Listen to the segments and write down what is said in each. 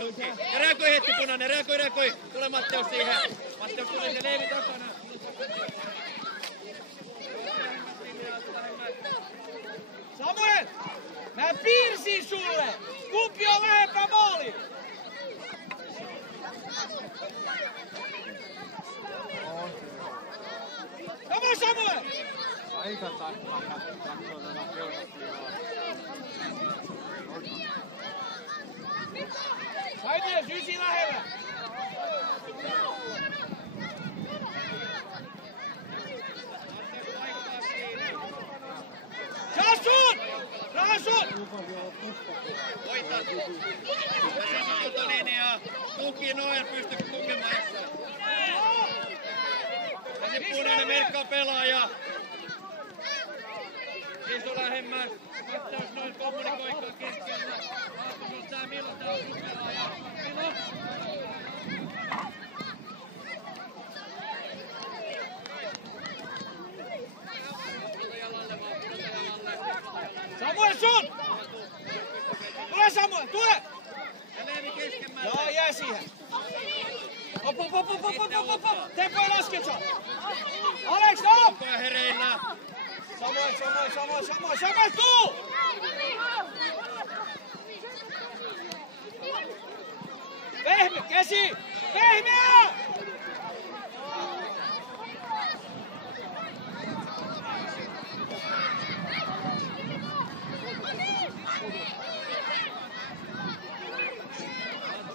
Tuki. Ja reagoi hetki punainen, reagoi. Tule Matteus siihen. Matteus tuli se Leevi takana. Samuel! Mä piirsin sulle! Kumpi on lähempää maaliin? Come on, Samuel! Aika tarkkaan katsoo nämä Saimies, ysi lähellä! Raasut! Voita! Linjaa! Tuki Noel pystyy tukemaan. Ja se punainen merkkaa pelaaja. Iso lähemmäs. Matteus Noel kommunikoikaa keskellä. Markus on tää Milo, tää on sun pelaaja. Milo! Samuel sun! Tule Samuel, tule! Ja Leevi keskemmälle. Joo, jää siihen. Op. Tempo ei laske, John. Alex, op! Ja hereillä. Samuel, tuu! Pehme, käsi! Pehmeä!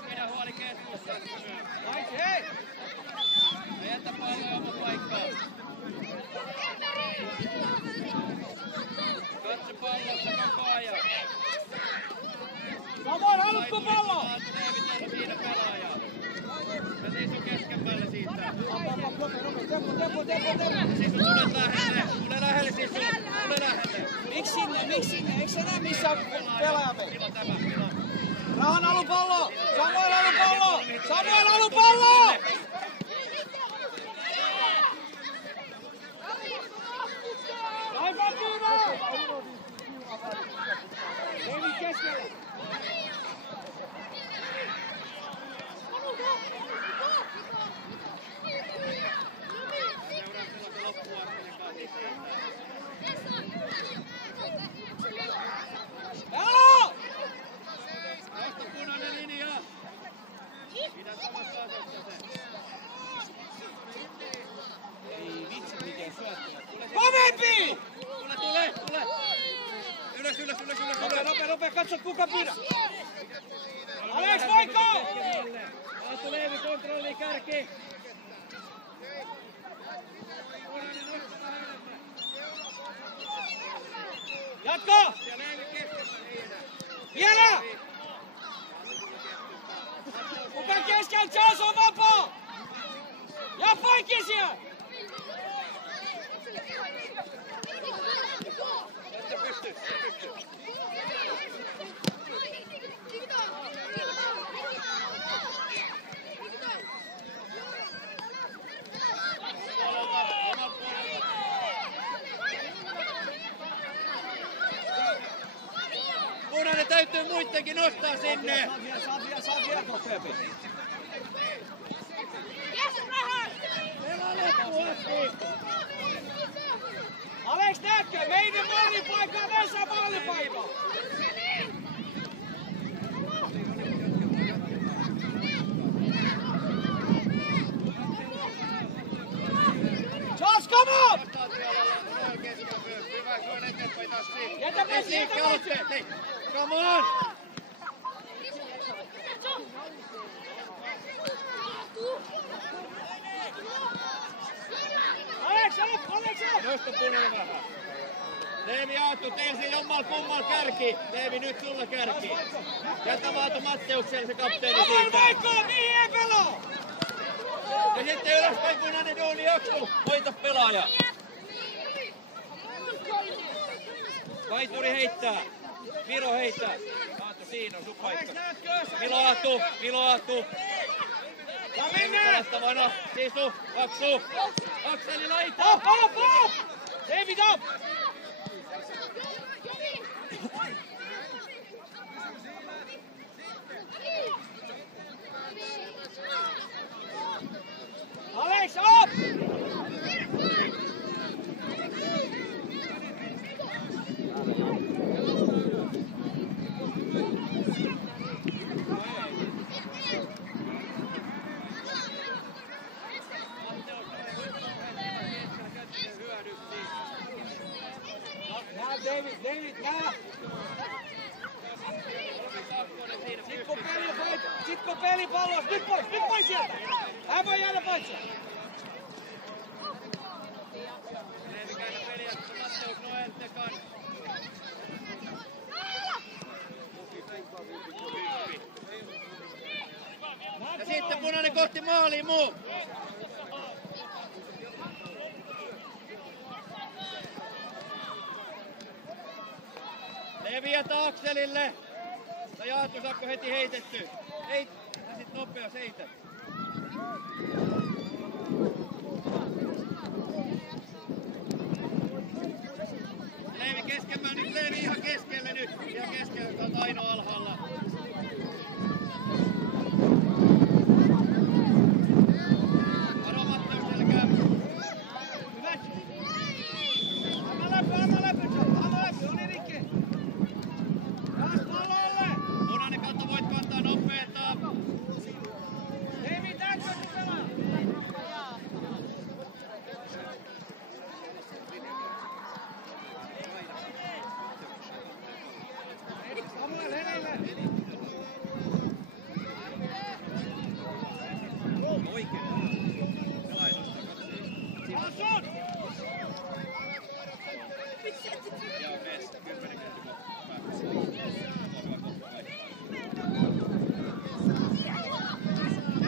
Pidä huoli keskusta. Hei! Jätä palloa oma paikkaan. Katso pallossa koko ajan. Samuel, halutko pallo? Leevi tehdä siinä pelaajaa. Ja Sisu keskemmälle siitä. Tempo. Sisu tule lähelle Sisu. Tule lähelle. Miksi sinne? Eikö sä näe missä pelaaja meni? Milo tämä. Rahan halu pallo! Samuel halu pallo! Aivan kiinni! Leevi keskellä! Alo! Nosta punainen linja. Pidä samassa aseessa sen. Ei vitsi miten syöttää. Kovempi! Tule! Ylös! Nopea, katso kuka pidä! Alex, voitko! Aatu Leevi, kontrolli kärki! Jatko! Vielä! Kuka keskellä, Charles on vapaa! Ja poikki siellä! Punainen täytyy muidenkin nostaa sinne! Saa vielä kokeepi. Alex, näetkö? Meidän maalipaikka on Vesa maalipaikka! Charles, come on! Hyvä, se on eteenpäin taas siitä. Jätä pois! Come on! Alex! Nosta punainen vähän. Leevi Aatu, tee se jommal kummal kärki. Leevi, nyt sulla kärki. Jätä Aatu Matteukselle se kapteeni Samuel, siitä. voitko? Mihin ei pelaa? Ja sitten ylöspäin punainen duuni jaksu. Voita pelaaja. Vaituri heittää. Miro heittää. Aatu, siinä on sun paikka. Milo Aatu. Ja mennään! Pelastavana. Sisu, Aksu. Akseli laita. Op! David, op! Voitko pelipalloa? Nyt pois sieltä! Hän voi jäädä paitsi! Leevi käydä peliä, Matteus Noel tekan. Ja sitten punainen kohti maaliin muu. Leevi jätä Akselille. Tai Aatu, saatko heti heitetty? Ja sit nopea seitä. Leevi keskemmään nyt, Leevi ihan keskelle nyt. Ihan keskelle, sä oot ainoa alhaalla. Varo Matteus selkää. Hyvä! Anna läpi, oli rikki! Taas pallolle! Punainen katto, voit kantaa nopeeta. Ei mitään, kun pelaa! Samuel hereille! Jansson!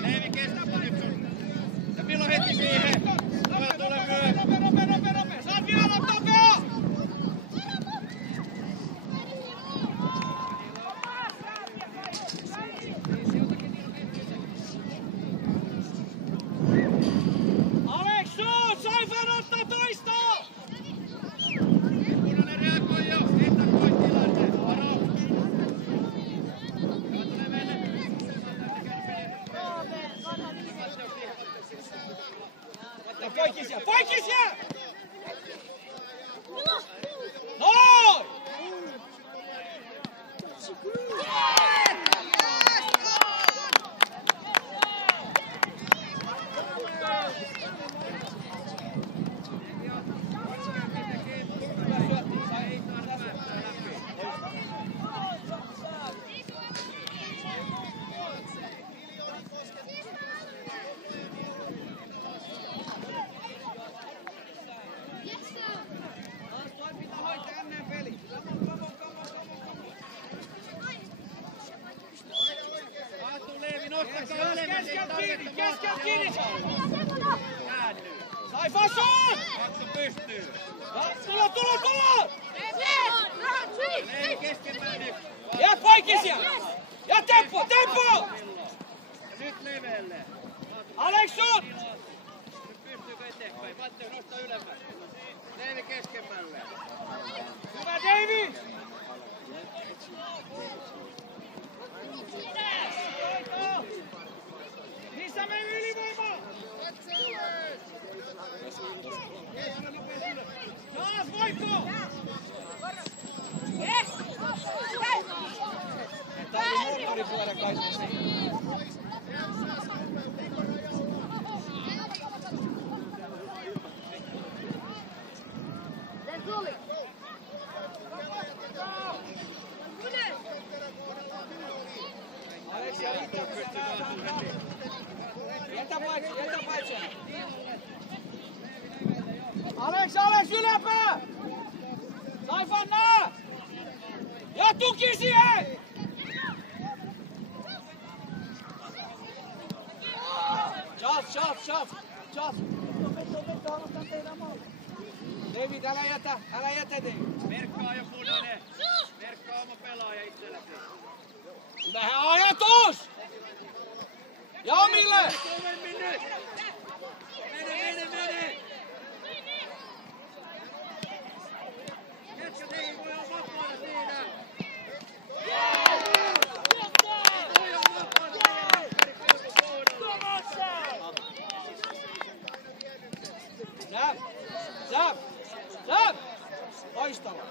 Leevi keskellä nyt sun. Ja milloin heti siihen? Tule myös. Nopea! Saat vielä nopea! Alex, shoot! Saifan ottaa toista! Punainen reagoi jo. Siitä pois tilanne. Varo. Ja tulee mennä. Ja poikisia! Noin! Aatu, Leevi, nostakaa ylemmän. Keskeltä kiinni! Käänny. Saifa shoot! Kaksu pystyy. Tulo! Leevi keskemmään nyt. Ja poikisia! Ja tempo! Ja nyt levelle. Alex shoot! Nyt pystyykö eteenpäin? Matteus nostaa ylemmäs. Leevi keskemmälle. Hyvä Davy! Missä meni ylivoima? Taas voitto! Tää oli moottoripyörä kai se. Alex ja Riikka jätä paitsi. Alex yläpää! Saifan nää! Ja tuki siihen! Charles! David, älä jätä David. Merkkaa jo punainen. Merkkaa oma pelaaja itselläsi. Hyvähän ajatus! Ja omille! Mene! Jätkät ei voi olla vapaana siinä. Voi olla vapaana Säp! Loistava!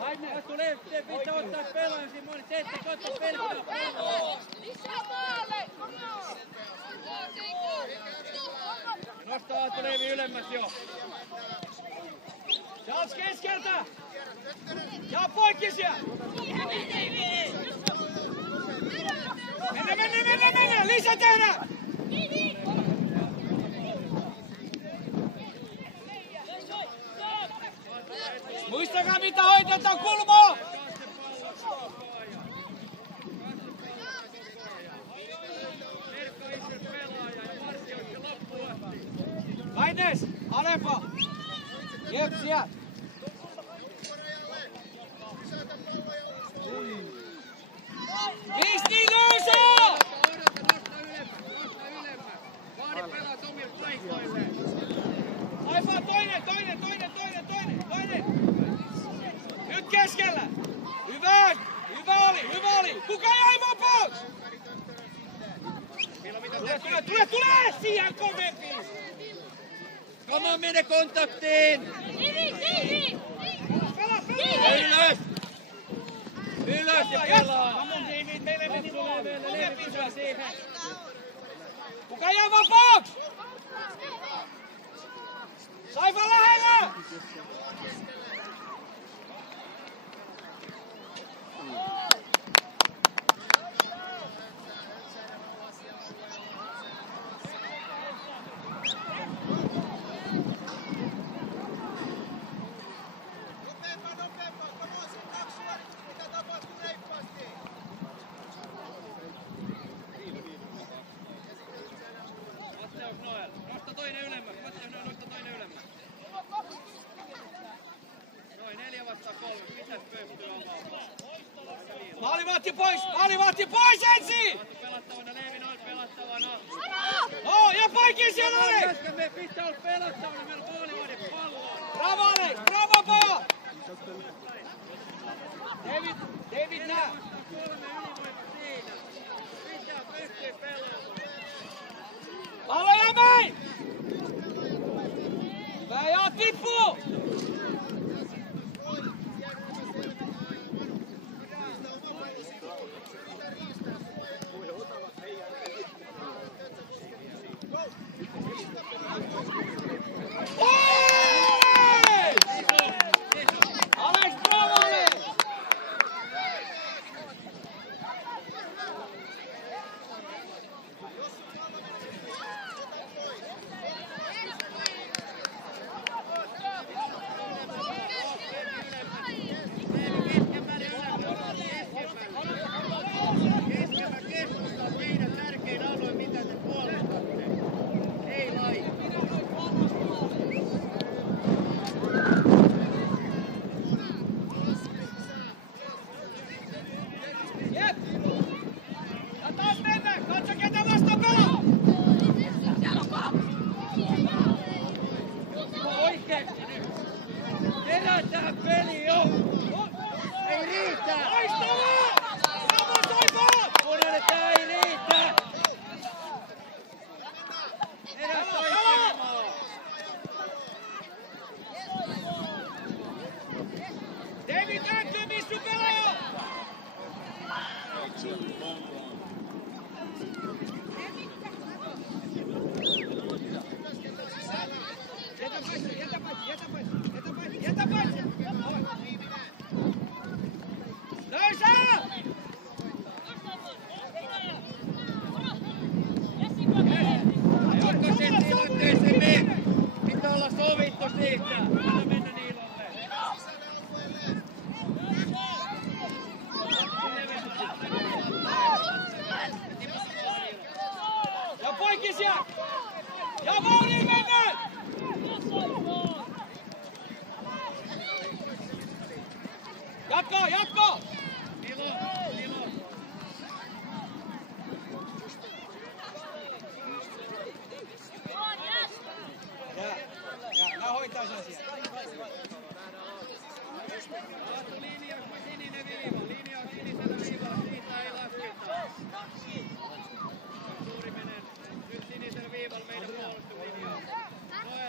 Aina tulee, te pitää ottaa pelaajan Simoni, te ette katso pelkkää palloa. Nostaa Aatu Leevi ylemmäs jo. Charles keskeltä! Ja poikkisia! sieltä. Miksi niin löysää? Odota, nosta ylemmän. Vaadi pelaat omille paikoilleen. Aivan toinen. Nyt keskellä. Hyvä oli. Kuka jäi vapaaksi? Tule siihen kovempiin. Come on, mene kontaktiin! Ylös ja pelaa! Meille meni vaan. Kovempiin syö siihen. Kuka jäi vapaaksi? Saifa lähellä! Nosta toinen ylemmäs. Noin 4 vastaan 3. Mitäs pömpyä on? Maalivahti pois ensin! Pelattavana, Leevi noin pelattavana. No, ja paikin siellä oli! Äsken me pitää olla pelattavana, meillä on puolivahdin palloa. Bravo Alex, bravo pojat! David nää! Pitää pystyä pelaamaan. Pallo ja mei! Hyvä ja tippuu! Alex, bravo Alex! Keskusta on meidän tärkein alue, mitä te puolustatte. Ei lai. Jep! Ja taas mennään! Katso ketä vastaan pelaa! Oikeesti nyt. Herätään peli jo. Ei riitä. Loistavaa! Bravo Saifa! Kunhan tää ei riitä. Herää taistelumaan. David näkyy, missä sun pelaaja! Jätä paitsi! Löysää! Jotka sen tilanteeseen me. Pitää olla sovittu siitä. Pitää mennä Niilolle. Ja poikisia! Ja vauhdilla mennään! Jatko! Nilo. Mä hoitan sen siellä. Laatu linjassa sininen viiva. Linja on sinisellä viivalla. Siitä ei lasketa. Suuri menee nyt sinisellä viivalla meidän puolustuslinjaan.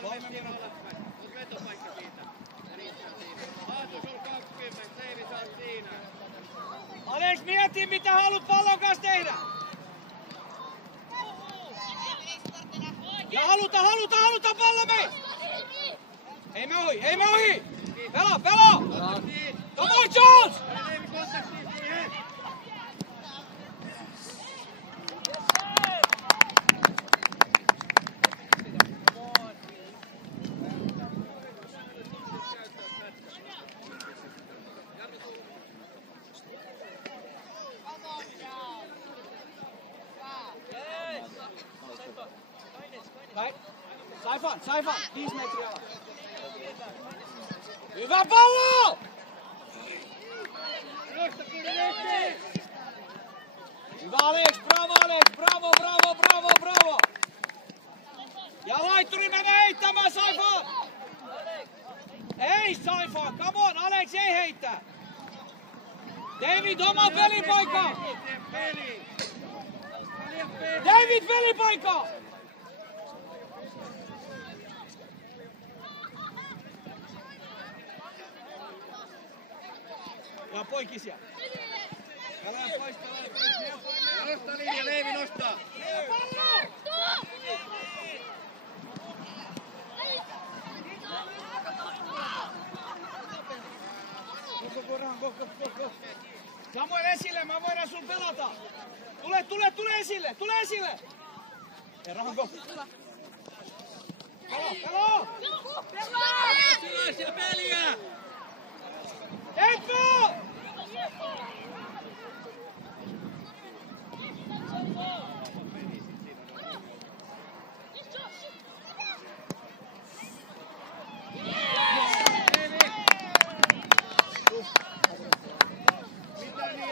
Noel, mennä alaspäin. On vetopaikka siitä. Ja riittää siinä. Laatu sul 20. Leivi saa siinä. Alex, mieti mitä haluat pallon kanssa tehdä! Ja haluta pallo mei! Ei me ohi! Pelaa! Come on, Jones! Leivi kontaktiin siihen. Right. Saifan, 5 metriä ala. Hyvä pallo! Hyvä Alex, bravo Alex, bravo, bravo, bravo, bravo! Ja laitturi menee heittämään Saifa! Ei Saifa, come on, Alex ei heittää! David, oma pelipaikka! David, pelipaikka! Ja poikisia. Pelaa pois. Nosta linja, Leivi nostaa. Samuel esille, mä voidaan sun pelata. Tule esille, tule esille. Ja Ranko. Pelaa. Ylös ja peliä! Etvo!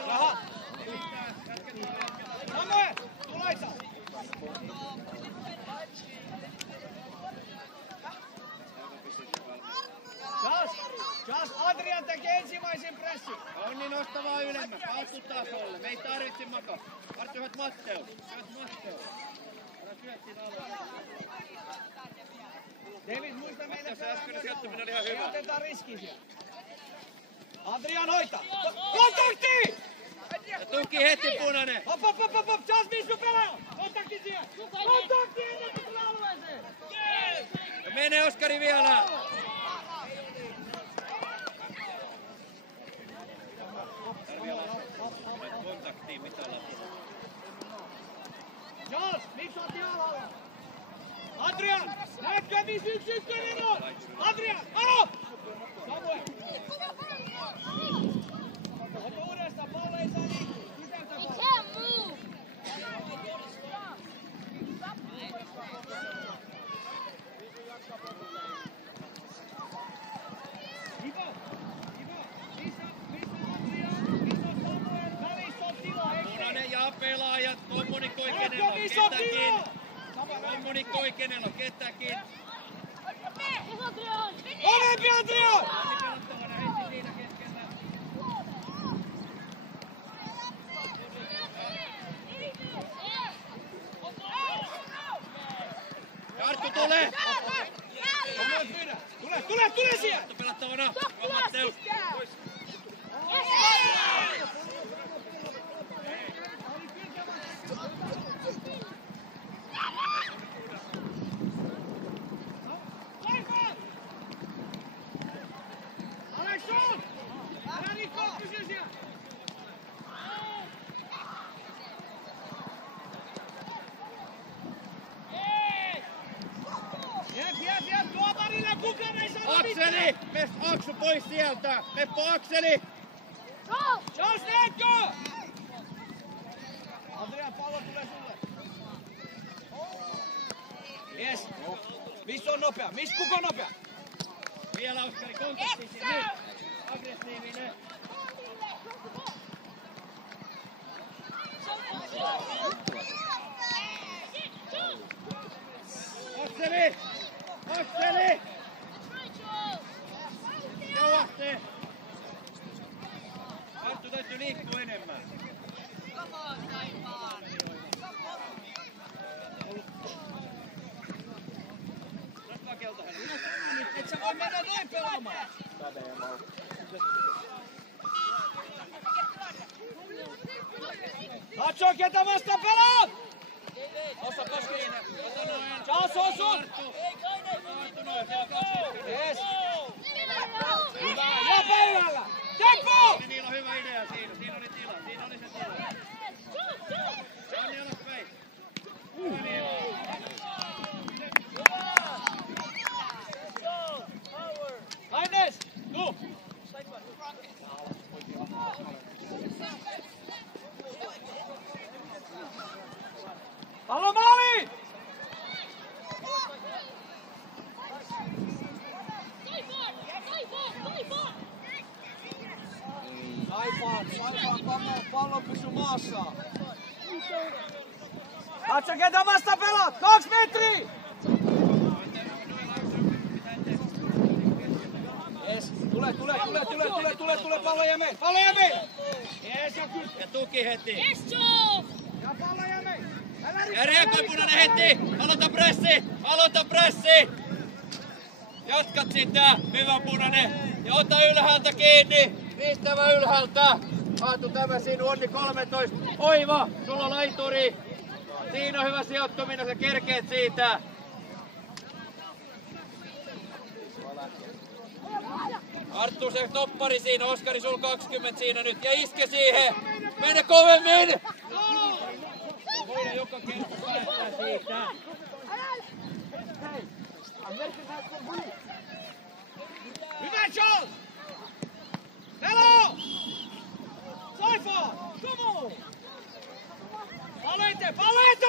Jaha. Samuel, tulaita. Jas, Adrian tekee ensimmäisen pressin. Onni nosta vaan ylemmäs. Paukku tasolle. Me ei tarvitse makaa. Arttu, hyvät Matteus. Älä syöt siinä alueella. David, muista meille Se äskeinen sijoittaminen oli ihan hyvä. otetaan riski siellä. Adrian hoita. Kontakti! Ja tuki heti punainen. Hop. Jas, missä pelaa? Kontakti siellä. Kontakti ennen kuin tulee alueeseen. Ja menee Oskari vielä. Kontaktiin, mitä ollaan. Jas, miksi oot jalalla? Adrian, näetkö missä 1-1 on? Adrian, alo! Samuel. Ota uudestaan, pallo ei saa liikkua. Kyseltä pallo. Ivo, missä Adrian? Missä Samuel? Välissä on tila, eikö? Punainen ja pelaajat. Kommunikoi kenellä on ketäkin. Kommunikoi kenellä on ketäkin. Olempi Adrian! Arttu tulee! Tule siellä! Arttu pelattavana. Matteus. Pois. Alexson! Älä rikkoa, pysy siellä! Jep, tuomarille kukaan ei sano mitään! Akseli! Mene Aksu pois sieltä! Meppo Akseli! Charles, näetkö? Adrian, pallo tulee sulle. Yes. Missä on nopea? Kuka on nopea? Vielä Oskari kontakti sinne nyt! Aggressiivinen! Akseli! Akseli! Jauhti! Arttu täytyy liikkua enemmän. Nostaa keltainen. Et sä voi mennä noin pelaamaan. Katso ketä vasta pelaat! Osta poskiin. Charles osu! Yes! Hyvä! Ja pöydällä! Tempo! Niillä on hyvä idea siinä. Siinä oli tila. Siinä oli se tila. Janni alaspäin. Laines! Tuu! Pallo maali! pallo pysy maassa. Katso ketä vasta pelaat! 2 metriä! Yes. Tule pallo ja mei! Yes, Ja tuki heti. ja pallo ja mei! Ja reagoi punainen heti. Aloita pressi. Jatkat sitä, hyvä punainen. Ja ota ylhäältä kiinni. Riistävä ylhäältä. Aatu tämä sinun, onni 13. Oiva, sulla on laituri. Siinä on hyvä sijoittuminen, sä kerkeet siitä. Arttu se toppari siinä, Oskari sul 20 siinä nyt ja iske siihen. Mene kovemmin! Voidaan joka kerta päästää siitä. Hyvä Charles! Velo! Saifa! Come on! Pallo eteen,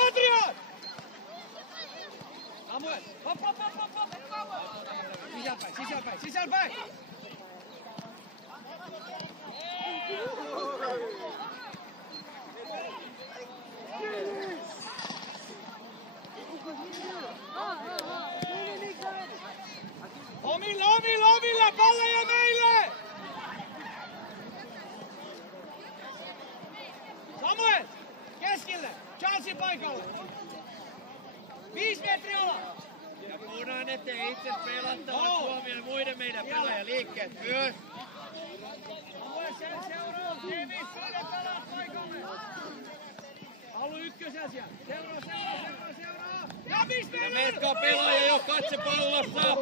Adrian! Samuel, hop! Sisälpäin! Omille! Palloja meille! Samuel! Keskelle! Charlesin paikalle! 5 metriä ala! Ja punainen tee itse pelattavat huomioon muiden meidän pelaajien liikkeet myös. Samuel sen seuraa! Davis, Kalle pelaa paikalle! Allu ykkösen siellä! Seuraa! Ja 5 metriä! Ja Metka pelaaja jo katse pallossa.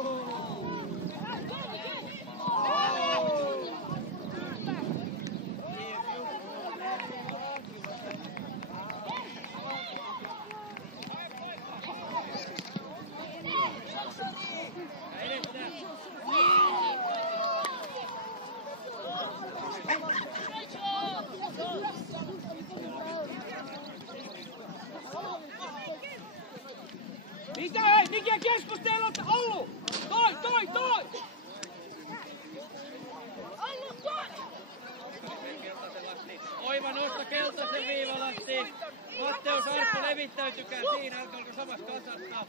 Mitä hei? Mikä keskustelut? Allu! Toi! Oiva nosta keltaisen viivalasti. Matteus Arttu levittäytykää siinä, älkää olko samassa kasassa.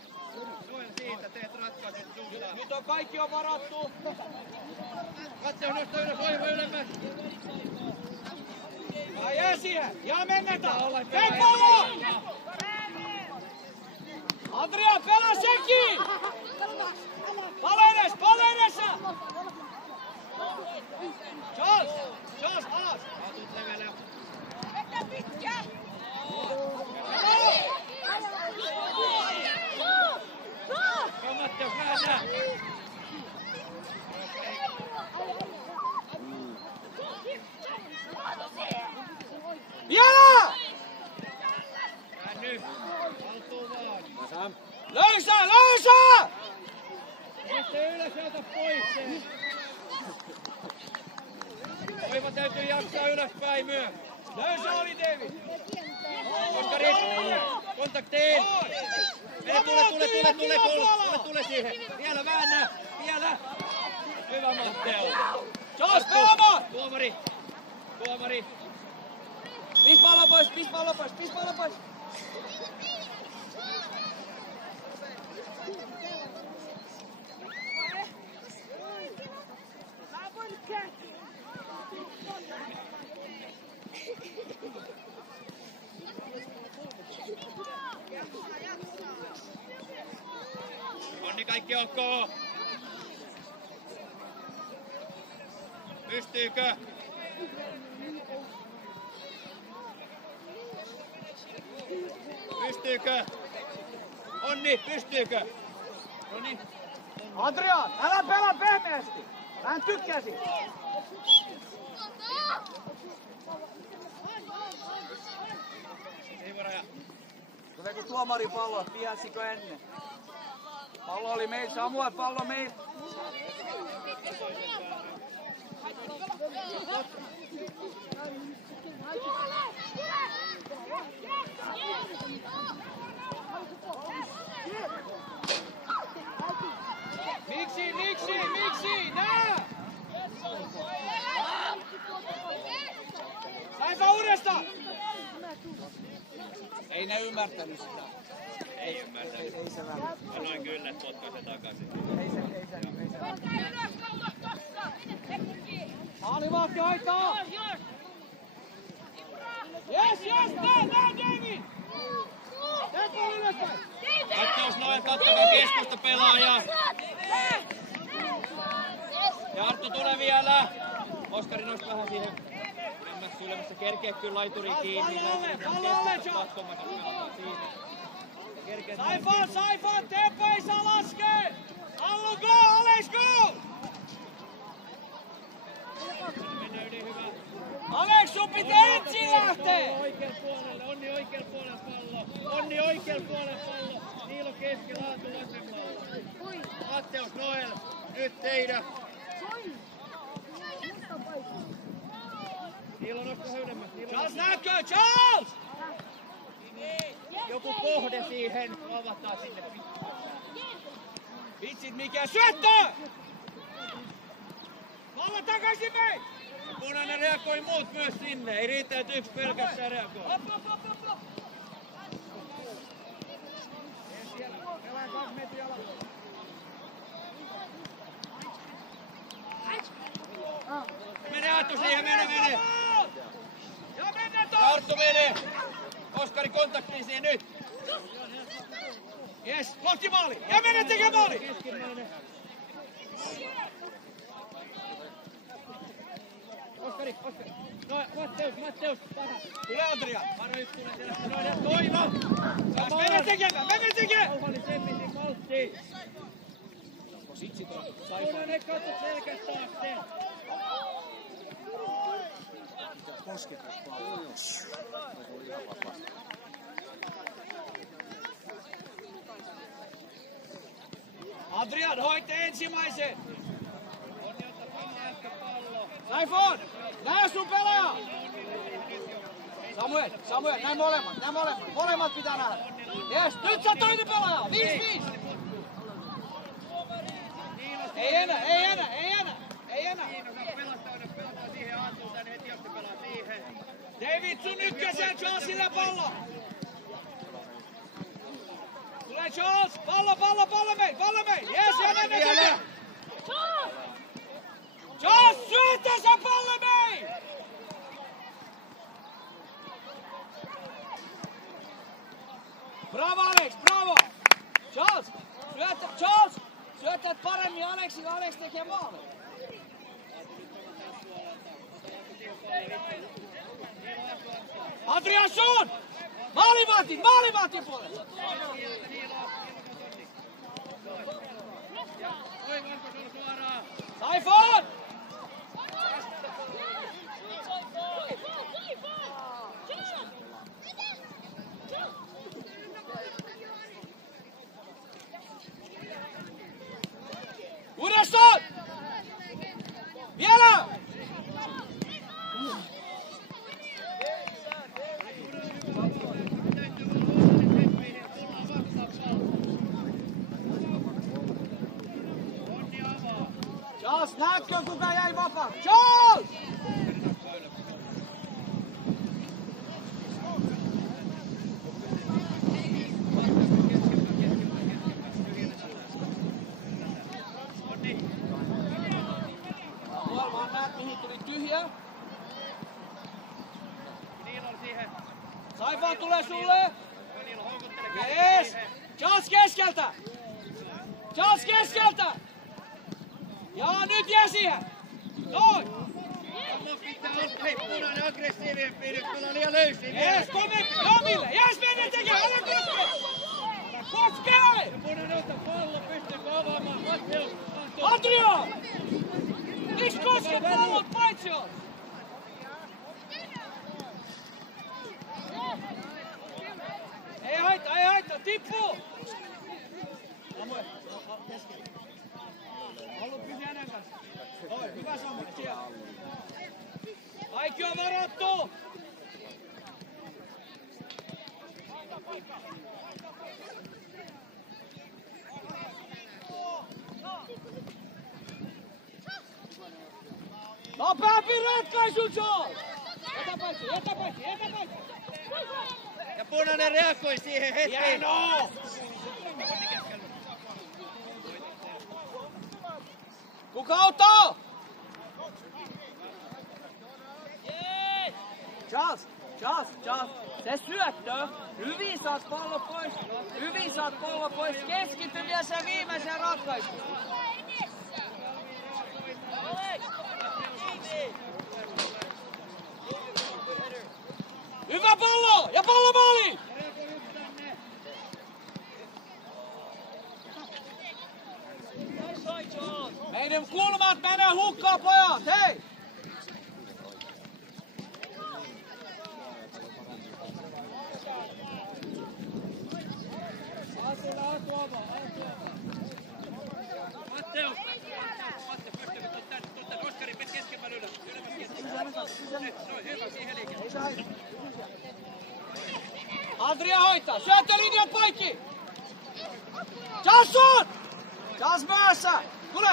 Suojel siitä, teet ratkaisut suuntaan. Nyt on kaikki on varattu. Matteus nosta ylös, Oiva ylemmäs. Ja jää siihen! Ja mennetään! Pitää Hei pallo! Adrian, pelaa sekin! Pallo edessä! Charles, alas! Atut leveellä. Kom Matteus, väännä! Vielä! Käänny! Haltuun vaan! Löysää! Noste ylös ja ota pois sen! Oiva täytyy jaksaa ylöspäin myös! Löysää oli David! Oskari! Kontaktiin! Mene, tule siihen! Vielä väännä! Vielä! Hyvä Matteus! Charles, pelaamaan! Tuomari! Pis pallo pois! Onni kaikki ok! Pystyykö? Onni, pystyykö? Noniin. Adrian, älä pelaa pehmeästi! Mä en tykkää siitä! Siivaraja. Tuleeko tuomari pallo? Tiedättekö ennen? Pallo oli meillä, Samuel, pallo meillä. Miksi? Nää! Saipa uudestaan! Uudestaan! Ei ne ymmärtänyt sitä. Ei ymmärtänyt. Sanoin kyllä, että potkaise takaisin. Maalivahti hoitaa! Yes, näin David! Teet paljon ylöspäin! Katteus noin, kattokaa keskusta pelaajaa. Ja Arttu tulee vielä. Oskari nosti vähän siihen ylemmessä kerkeä kyllä laituriin kiinni. Saifaan, tempo ei saa laskee! Allu go, Alex go! Alex, sun pitää ensin lähtee! Onni oikealla puolella pallo. Onni oikealla puolella pallo. Niilo keskellä, Aatu vasemmalla. Matteus Noel, nyt teidän. Niilo nosta höydemmäs. Charles näkö, Charles! Joku kohde siihen, avataan sinne. Vitsit mikä syöttö! Pallo takaisin mei! Punainen reagoi muut myös sinne. Ei riitä, että yksi pelkästään reagoi. Pelaa 2 metriä alapuolella. Mene Aattu siihen, mene! Ja mennään Ja Arttu mene! Oskari kontaktiin siihen nyt! Yes, kohti maali! Ja mennään tekemään maali! Oskari! No, Matteus! Tähän! Tule Andrea! Varo yksi tulee selästä noin, Toivo! Saas mennä tekemään! Rauhallisemmin malttiin! Punainen katso selkäs taakse! Adrian, hoitte ensimmäisen! Onni ottaa Pamma äsken pallo! Saifon! Näe sun pelaaja! Samuel, näin molemmat! Molemmat pitää nähdä! Jes, nyt sä toinen pelaaja! 5-5! Ei enää! Pelataan siihen Aattuun tänne heti, jos se pelaa siihen. David, sun ykkösen Charlesille pallo! Tulee Charles! Pallo mei! Jes, ja mennä tekemään! Charles, syötä se pallo mei! Bravo Alex, bravo! Charles, syötät paremmin Alexille, Alex tekee maalin. Adrian sun! Maalivahti puolella! Saifon! Uudestaan! Vielä! Charles, näetkö kuka jäi vapaa? Charles! Varmaan näet mihin tuli tyhjä. Saifaan tulee sulle. Yes! Charles keskeltä! Ja nyt jää siihen! Noin! Pitää olla punainen aggressiivisempi, nyt kun on liian löysin. Yes, Jamille! Yes, mennään tekemään! Älä koske! Punainen ottaa pallo, pystyykö avaamaan? Matteus! Adrian! Miksi koske pallon paitsi on? Ei haittaa, tippuu! Samuel, keskellä. Ollut pysyä hänen kanssa. Oi, hyvä Samuel, siellä. Kaikki on varattu! Nopeampi ratkaisu, Joel! Eteenpäin, Etäpaitsi! Ja punainen reagoi siihen heti. Hieno! Kuka auttaa? Charles! Se syöttö! Hyvin saat pallo pois! Keskity vielä sen viimeiseen ratkaisuun! Hyvä pallo! Ja pallo maaliin! Meidän kulmat menee hukkaan, pojat! Hei! Matteo, Oskari, mene keskemmän ylös. Hyvä, siihen liikkeelle. Adria hoitaa, syöttölinjat poikki! Jansson! Jans päässä! Tule,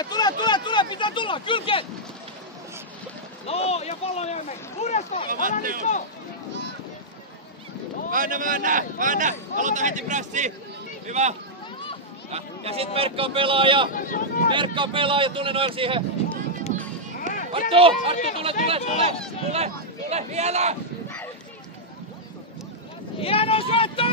pitää tulla, kylkeen! No, ja pallo jäi meihin. Uudestaan, älä Niko! Väännä! Aloita heti prässiin. Hyvä. Ja sit Merkka on pelaaja, tule noin siihen. Arttu, tule, vielä! Hieno syöttö!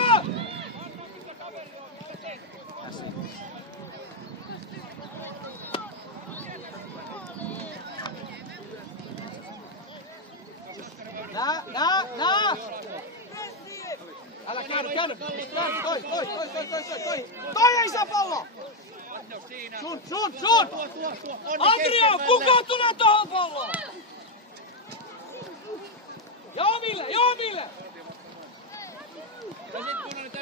Nää! Älä käänny! Toi ei saa pallo! Sun! Adria, kuka tulee tohon palloon? Ja omille!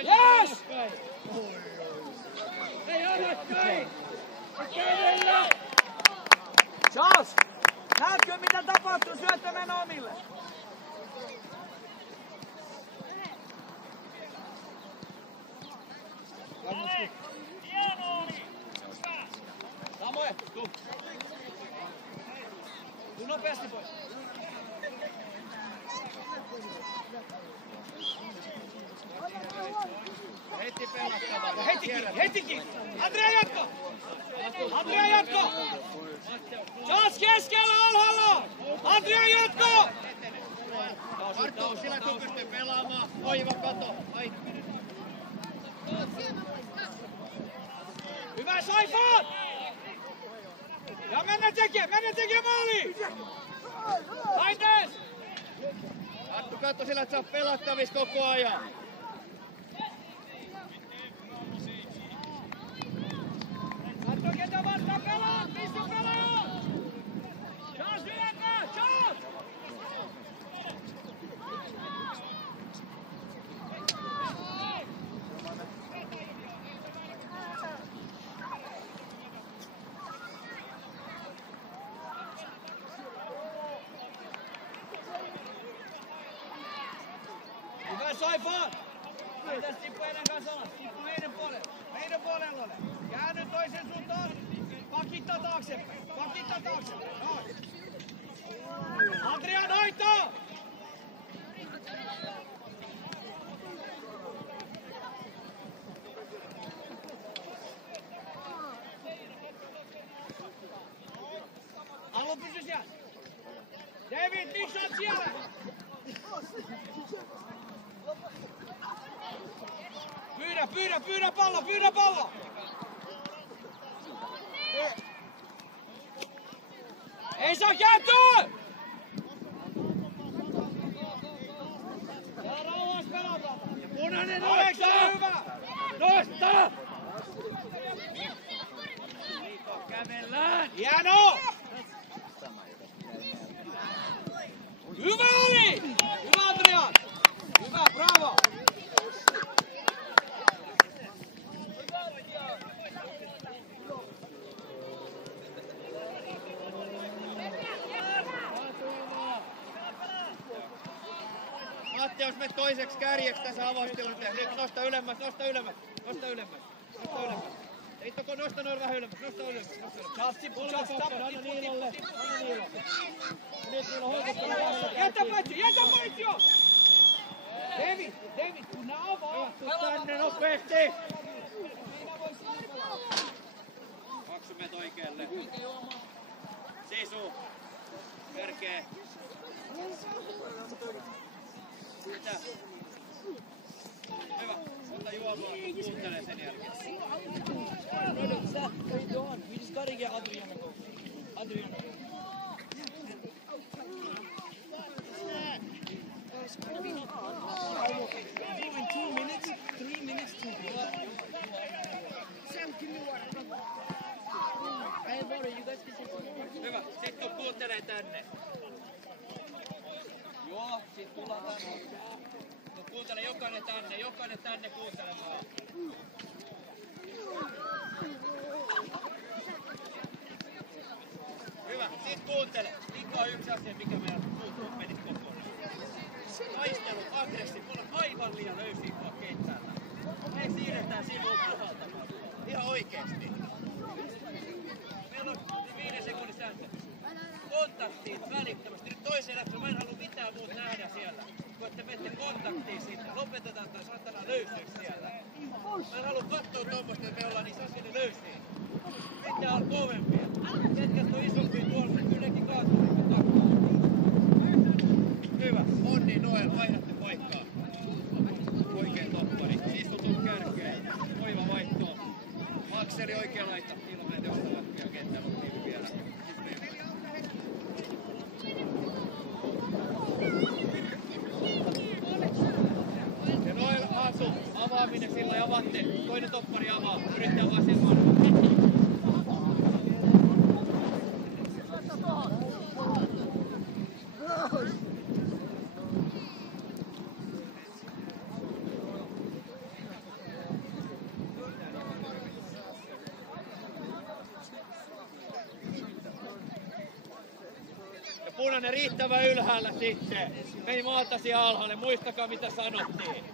Yes! Ei alaspäin! Charles, näetkö mitä tapahtuu? Syöttö mennä omille. Samoin, tuu nopeasti pois. Heti pelattava. Heti kiinni. Adria jatko! Charles keskellä alhaalla! Adria jatko! Arttu, sillä kun pystyy pelaamaan. Oiva kato. Hyvä Saifan! Ja mennä tekemään maaliin! Laites! Arttu, katso sillä, että sä oot pelattavissa koko ajan. Katso ketä vastaan pelaa! Missä pelaa? Charles hyökkää! Charles! Hyvä Saifan! Mitäs tippu heidän kanssa alas? Tippu meidän puolelle. Meidän puolelle ole. Käänny toisen suuntaan. Pakittaa taaksepäin. Noin. Adrian hoitaa! Allo pysy siellä. David, miksi oot siellä? Pyydä pallo! Ei saa kääntyä! Ja rauhas pelata! Punainen Hyvä! Nosta! Kävellään! Hieno! Hyvä oli! Hyvä Adrian! Hyvä, bravo! Matti, jos menet toiseksi kärjeksi tässä avaustilanteessa, nyt nosta ylemmäs. Ei toko, nosta noin vähän ylemmäs, nosta ylemmäs. Charles, tippu, Jätä paitsi jo! David, kun nää avaa! Tänne nopeesti! Maksumet oikealle. Sisu. Perkee. Mitä? Hyvä. Ota juomaa, kuuntelee sen jälkeen. We just gotta get Adriana go. Adriana. In 2 minutes, 3 minutes to go. Sam, give me water. I have water, you guys can take some. Hyvä. Sitten kuuntelee tänne. Joo, sit tullaan tänne. No kuuntele jokainen tänne kuuntelemaan. Hyvä, sit kuuntele. Mikä on yksi asia, mikä meidän puuttuu menisi kokonaan? Taistelu, aggressi, me ollaan aivan liian löysiä tuolla kentällä. Me siirretään sivuun puhalta. Ihan oikeesti. Meillä on 5 sekunnin sääntö. Kontaktiin välittömästi. Nyt toiseen lähtö, mä en halua mitään muuta nähdä siellä. Kun te menette kontaktiin siitä, lopetetaan toi satana löysyys siellä. Mä en halua kattoo tommoista, että me ollaan niissä asioiden löysiä. Pitää olla kovempia. Ketkä on isompia tuolla, niin kylläkin kaatuu niin takkaa. Hyvä. Onni Noel, vaihdatte paikkaa. Oikein toppari. Istutut kärkeen. Oiva vaihto. Akseli oikea laita. Ilman josta lähtöä kentällä ottiin vielä. Ja Noel Aasu, avaaminen sillä ja avatte. Toinen toppari avaa. Yrittää vaan silloin. Punainen riittävän ylhäällä sitten. Me ei maatasi alhaalle. Muistakaa mitä sanottiin.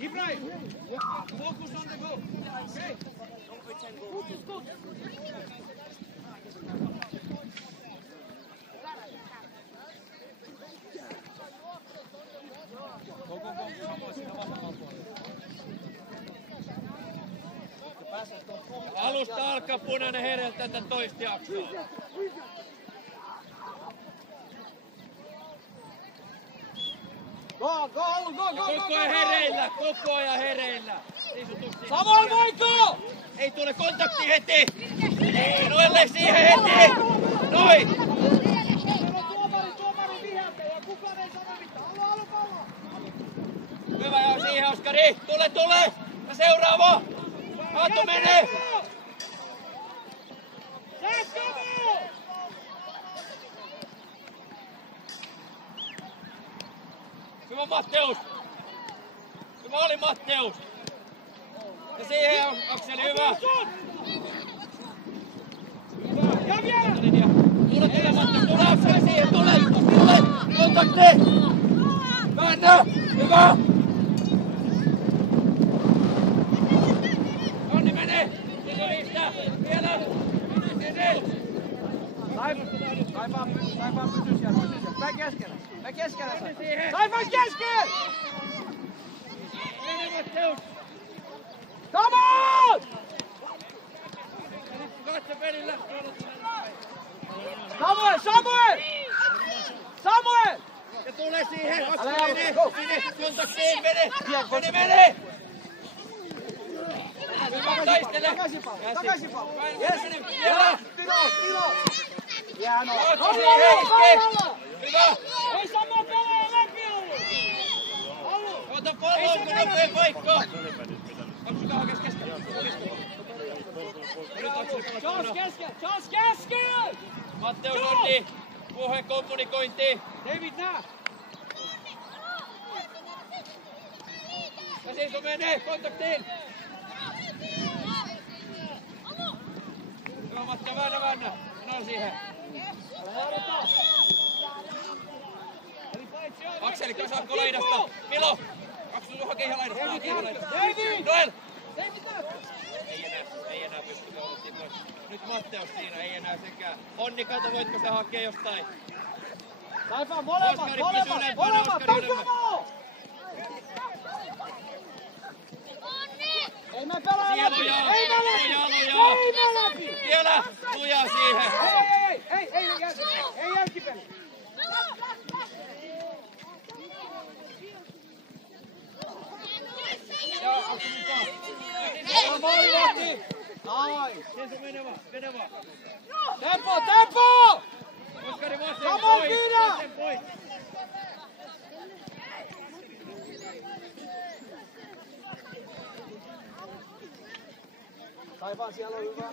Ibrahim, focus on the goal. Okay. Alusta alkaa punainen hereiltä tätä toista jaksoa. Go! Koko ajan hereillä. Samoin voiko! Ei tule kontakti heti. Ei Noelle siihen heti. Noin. Tuomari viheltä ja kukaan ei sano mitään. Alo pallo! Hyvä ja siihen Oskari. Tule. Ja seuraava. Aatu menee. Hyvä Matteus. Hyvä oli Matteus. Ja siihen on Akseli, hyvä. Ja vielä! Tule Matteus, tule Akseli siihen, tule. Kontakti. Väännä, hyvä. Onni menee. Siinä riittää. Vielä. Mene. Saipaa pysyä siellä. Mä keskellä. Saipaa keskellä! Mene Matteus. Come on! Katso pelillä. Samuel! Ja tule siihen. Mene. Kontaktiin. Mene. Hyvä taistele. Takaisinpallo. Vielä. Pilo. Hieno. Hyvä. Ei sama pelaaja läpi ollut. Ota palloon, kun nopea paikka. Katsokaa keskellä. Charles keskel! Matteus Onni. Puhe kommunikointi. David nää. Ja siis kun menee kontaktiin. Hyvä Matta, väännä. No siihen. Akseli, kasaakko laidasta. Milo. Kaksu tuohon keihän laidasta. Noel. Ei enää pysty, me oltiin pois. Nyt Matteus siinä, ei enää sekään. Onni, kato, voitko sä hakea jostain? Saipa molemmat, Oskari molemmat, pysyy ylempänä, molemmat, Oskari ylempänä. Tassamo! Ei me pelaa Siihen läpi, lujaa, ei me läpi, lujaa. ei me läpi! Vielä, lujaa siihen. Ei jälkipeli. Maalivahti! Ai! Mene vaan. Tempo! Oskari vasen Samoin pois, kiinni! vasen pois. Taivaan siellä on hyvä.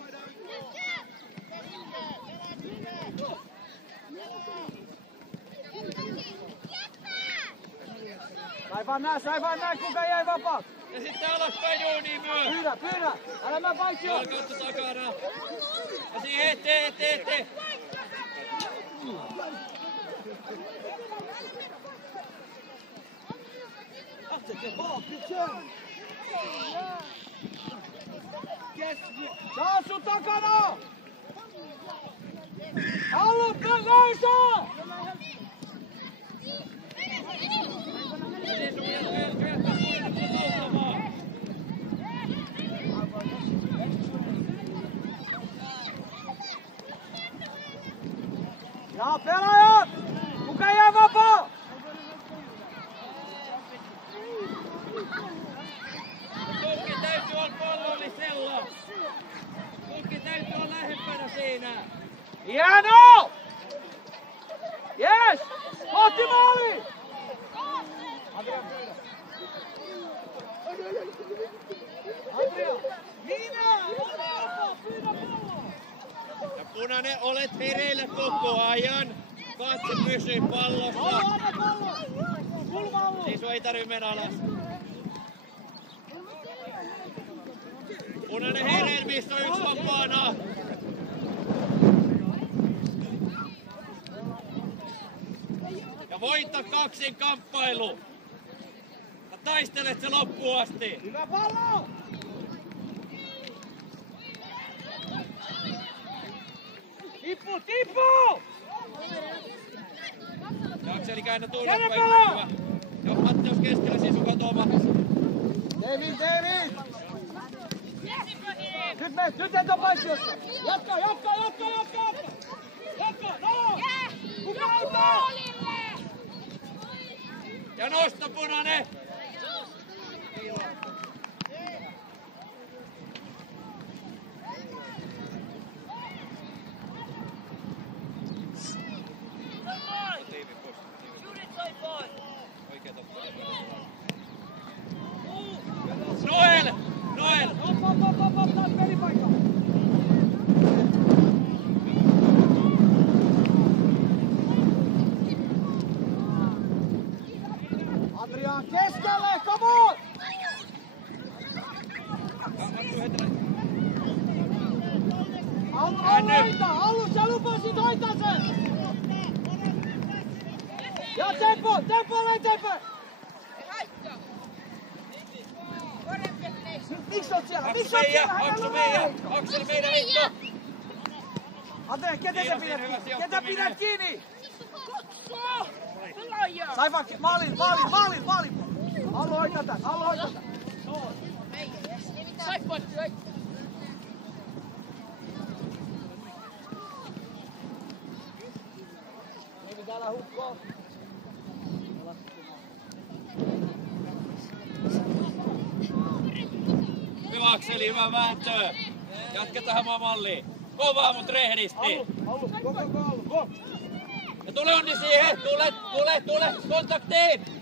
Saivaan näe, kuka jäi vapaa. Ja sitten alaspäin Jouni myös. Pyydä, älä mä paitsi oo. Jalkautta takana. Ja siihen eteen. Saa sun takana! Allu, löysää! Ja pelaajat! Kuka jää vapaa? Tukki täytyy olla pallollisella. Tukki täytyy olla lähempänä siinä. Hieno! Yes! Kohti maali! Adrian, Minä! Pyydä palloa! Ja Punainen, olet hereillä koko ajan. Katse pysyy pallossa. Anna pallo! Kulma Allu! Siis ei tarvitse mennä alas. Punainen hereillä, missä on yksi vapaana. Ja voita kaksin kamppailu. Ja taistelet se loppuun asti. Hyvä pallo! Tippu! Ja Akseli käännä Käännä tuunnepäin. palloa! Ja Matteus keskellä, Sisu katoo mahdollisesti. David! Nyt et oo paitsiossa! Jatka! No! Kuka auttaa? Ja nosta Punainen! Noel! Op, taas pelipaikka! Adrian keskelle, come on! Allu, sä lupasit hoitaa sen! Ja tempo eteenpäin! Miksi oot siellä? Akseli meidän heitto! Andre, ketä pidät kiinni? Saipa maalin! Allu hoitaa tän! Ei mitään älä hukkoa. Hyvä Akseli, hyvä vääntö. Jatketaan samaan malliin. Kovaa mut rehdisti. Allu, go! Ja tule Onni siihen. Tule kontaktiin.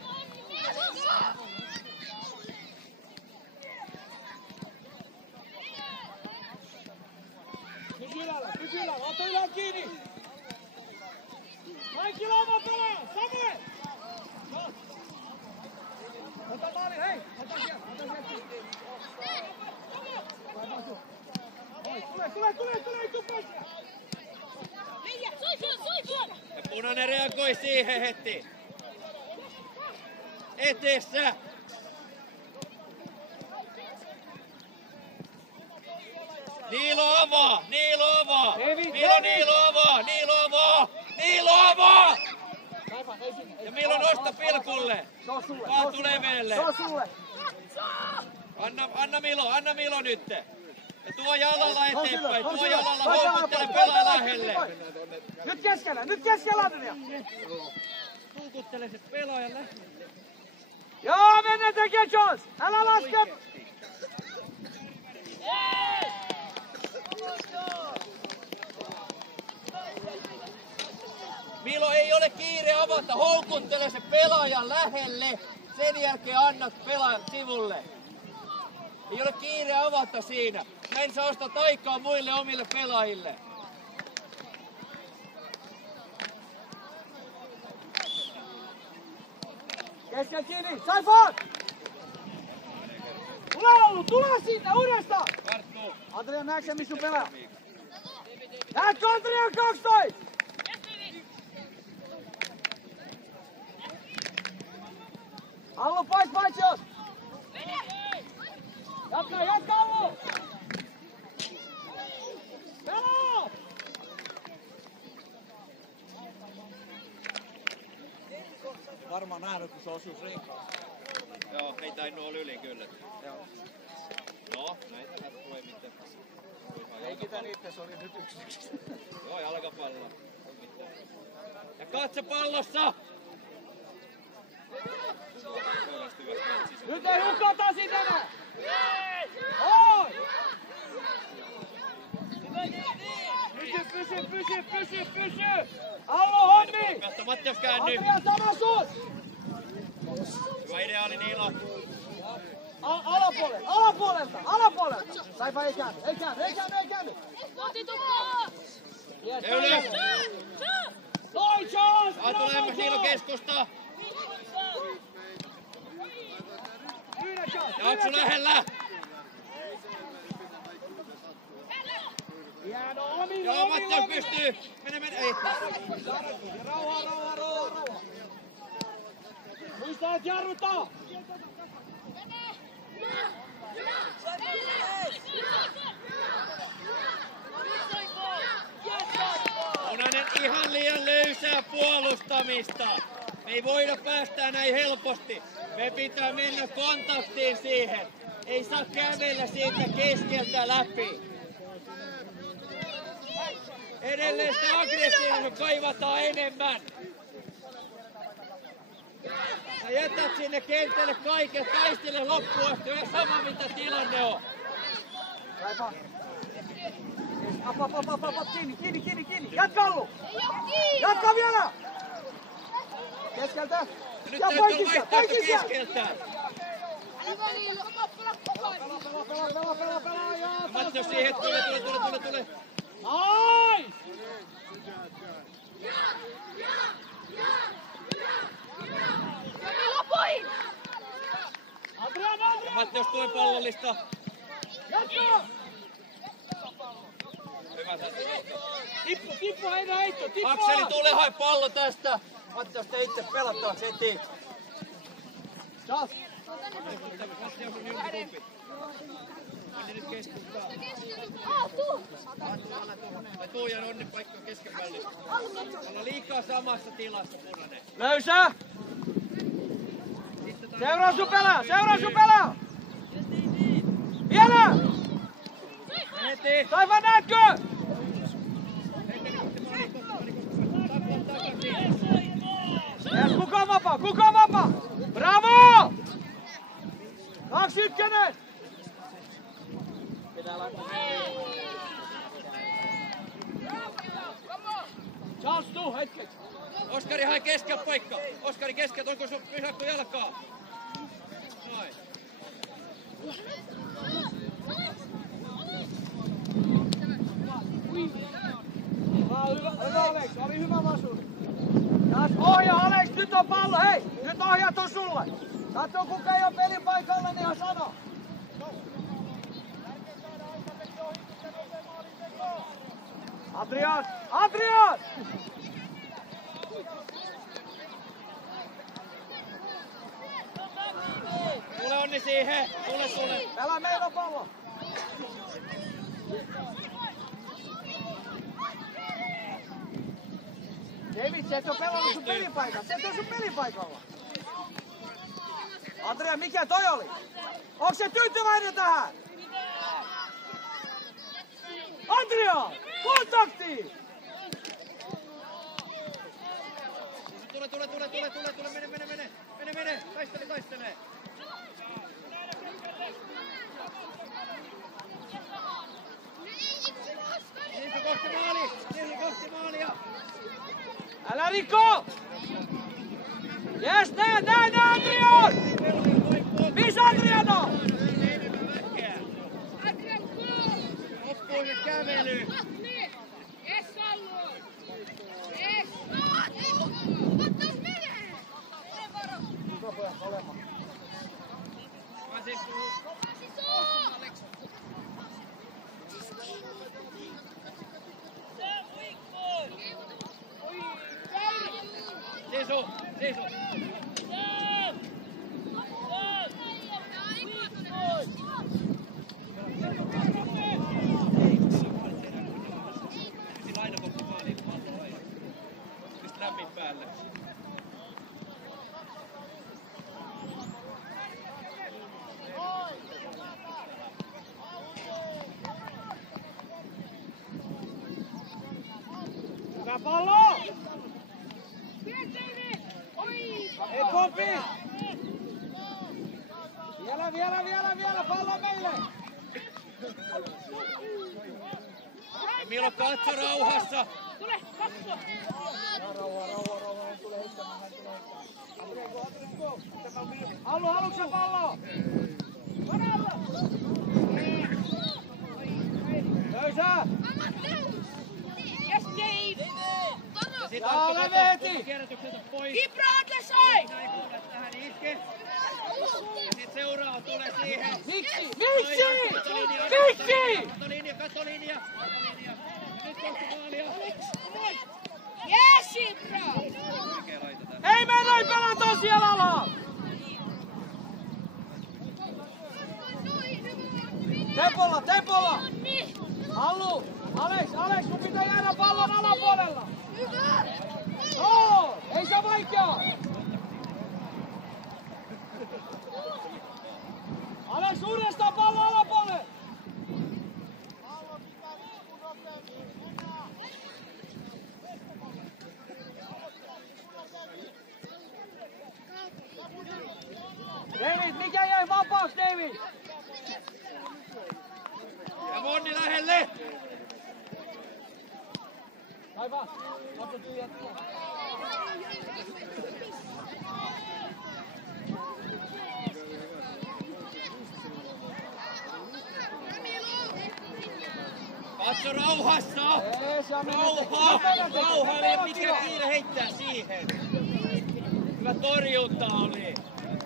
Pysy ylällä, ota ylän kiinni! Kaikki luomaan pelaa! Samuel! No. Ota maali, hei! Ota sieltä kiinni! Tule, ei tuu pois! Ja Punainen reagoi siihen heti. Eteessä. Niilo avaa! Niilo avaa! Niilo avaa! Ja Milo nosta pilkulle! Kaatu leveelle! Anna Milo nytte! Ja tuo jalalla eteenpäin! Tuo jalalla houkuttele pelaa lähelle! Nyt keskellä Adria! Houkuttele se pelaajan lähelle! Joo, mennä tekee Jones! Älä laske! Milo, ei ole kiire avata, houkuttele se pelaajan lähelle, sen jälkeen annat pelaajan sivulle. Ei ole kiire avata siinä. Näin sä ostat aikaa muille omille pelaajille. Kesken kiinni, Saifan! Tule sinne uudestaan! Adrian, näetkö missä sun pelaa? Näetkö Adrian 12? Allu pois paitsiosta! Jatka Allu! Pelaa! Varmaan nähnyt, kun se osuus rinkaan. Joo, ei tainnut olla yli kyllä. Joo. No, näitähän tulee miten. Leikitään itse, se oli nyt 1-1. Joo, jalkapallo. Ja katse pallossa! Nyt ei hukata sitä enää! Oi! Pysy! Allu hommi! Katso, Mattias käänny! Adrian sama suus! Hyvä ideaali Niilo. Alapuolelta! Saipa ei käänny! Ylös! Toi Jones! Tulee Niilo keskusta! Jaaksu lähellä! Joo, Mattias pystyy! Mene! Ei! Rauhaa! Muista, et jarruta! Punainen ihan liian löysää puolustamista. Me ei voida päästää näin helposti. Me pitää mennä kontaktiin siihen. Ei saa kävellä siitä keskeltä läpi. Edelleen sitä aggressiivisuutta kaivataan enemmän. Sä jätät sinne kentälle kaiken, taistele loppuun asti, ole sama mitä tilanne on. Kiinni! Jatka Allu! Jatka vielä! Keskeltä! Nyt Ja täytyy poikissa! vaihtaa keskeltä. Pelaa! Mattias siihen, tule. Nice! Adrian! Mattias tue pallollista. Jatka! Hyvä tästä. Tippu heitto! Tippu! Akseli, tule hae pallo tästä. Mattias, te itse pelattavaksi heti. Charles! Mattias on ympikumpi. Anni nyt keskustaa. Tuu ja Nonni paikka keskenvälissä. Olla liikaa samassa tilassa, Punainen. Löysää! Seuraa sun pelaa! Vielä! Heti! Saiva, näetkö? Kuka vapaa? Bravo! 2-1! Charles, tuu hetkeksi. Oskari, hae keskeltä paikka. Oskari keskeltä, onko sun pysäkko jalkaa? Noin. Hyvä Alex, oli hyvä vasuri. Taas ohjaa Alex, nyt on pallo, hei! Nyt ohjat on sulle. Katso kuka ei ole pelin paikalla, niin sano. Adrian! Tule Onni siihen, tule. Pelaa, meillä on pallo. David, sä et oo pelannut sun pelipaikalla. Sä et oo sun pelipaikalla. Andrea, mikä toi oli? Onks se tyytyväinen tähän? Andrea! Kontakti! Tule, mene, taistele. Siirry kohti maalia! Älä riko! Jes, näin Adrian! Missä Adrian on? Loppuu se kävely! Seiso! Pistä lämpin päälle. Hyvä pallo! Ei pompi! Vielä pallo meille! Milo, katso rauhassa! Tule, katso! Rauha, hän tulee heittämään. Haluatko sä palloa? Löysää! Yes, Dave! Ja leveti! Keep Bradley side! Näin kuule tähän iske. Ja sit seuraava tulee siihen. Miksi? Kattolinja! Nyt kohti maalia. Yes, Ibra! Oikein laita tänne. Ei me noin pelata siellä alaa! Tempolla! Hallu! Alex, kun pitää jäädä pallon alapuolella! Oo! Ei se vaikeaa! Alex, uudestaan pallon alapuolelle! David, mikä jäi vapaaksi, David? Ja Monni lähelle! Aivan, katso tyhjät. Katso rauhassa! Rauha, ei mikään kiire heittää siihen. Hyvä torjunta oli.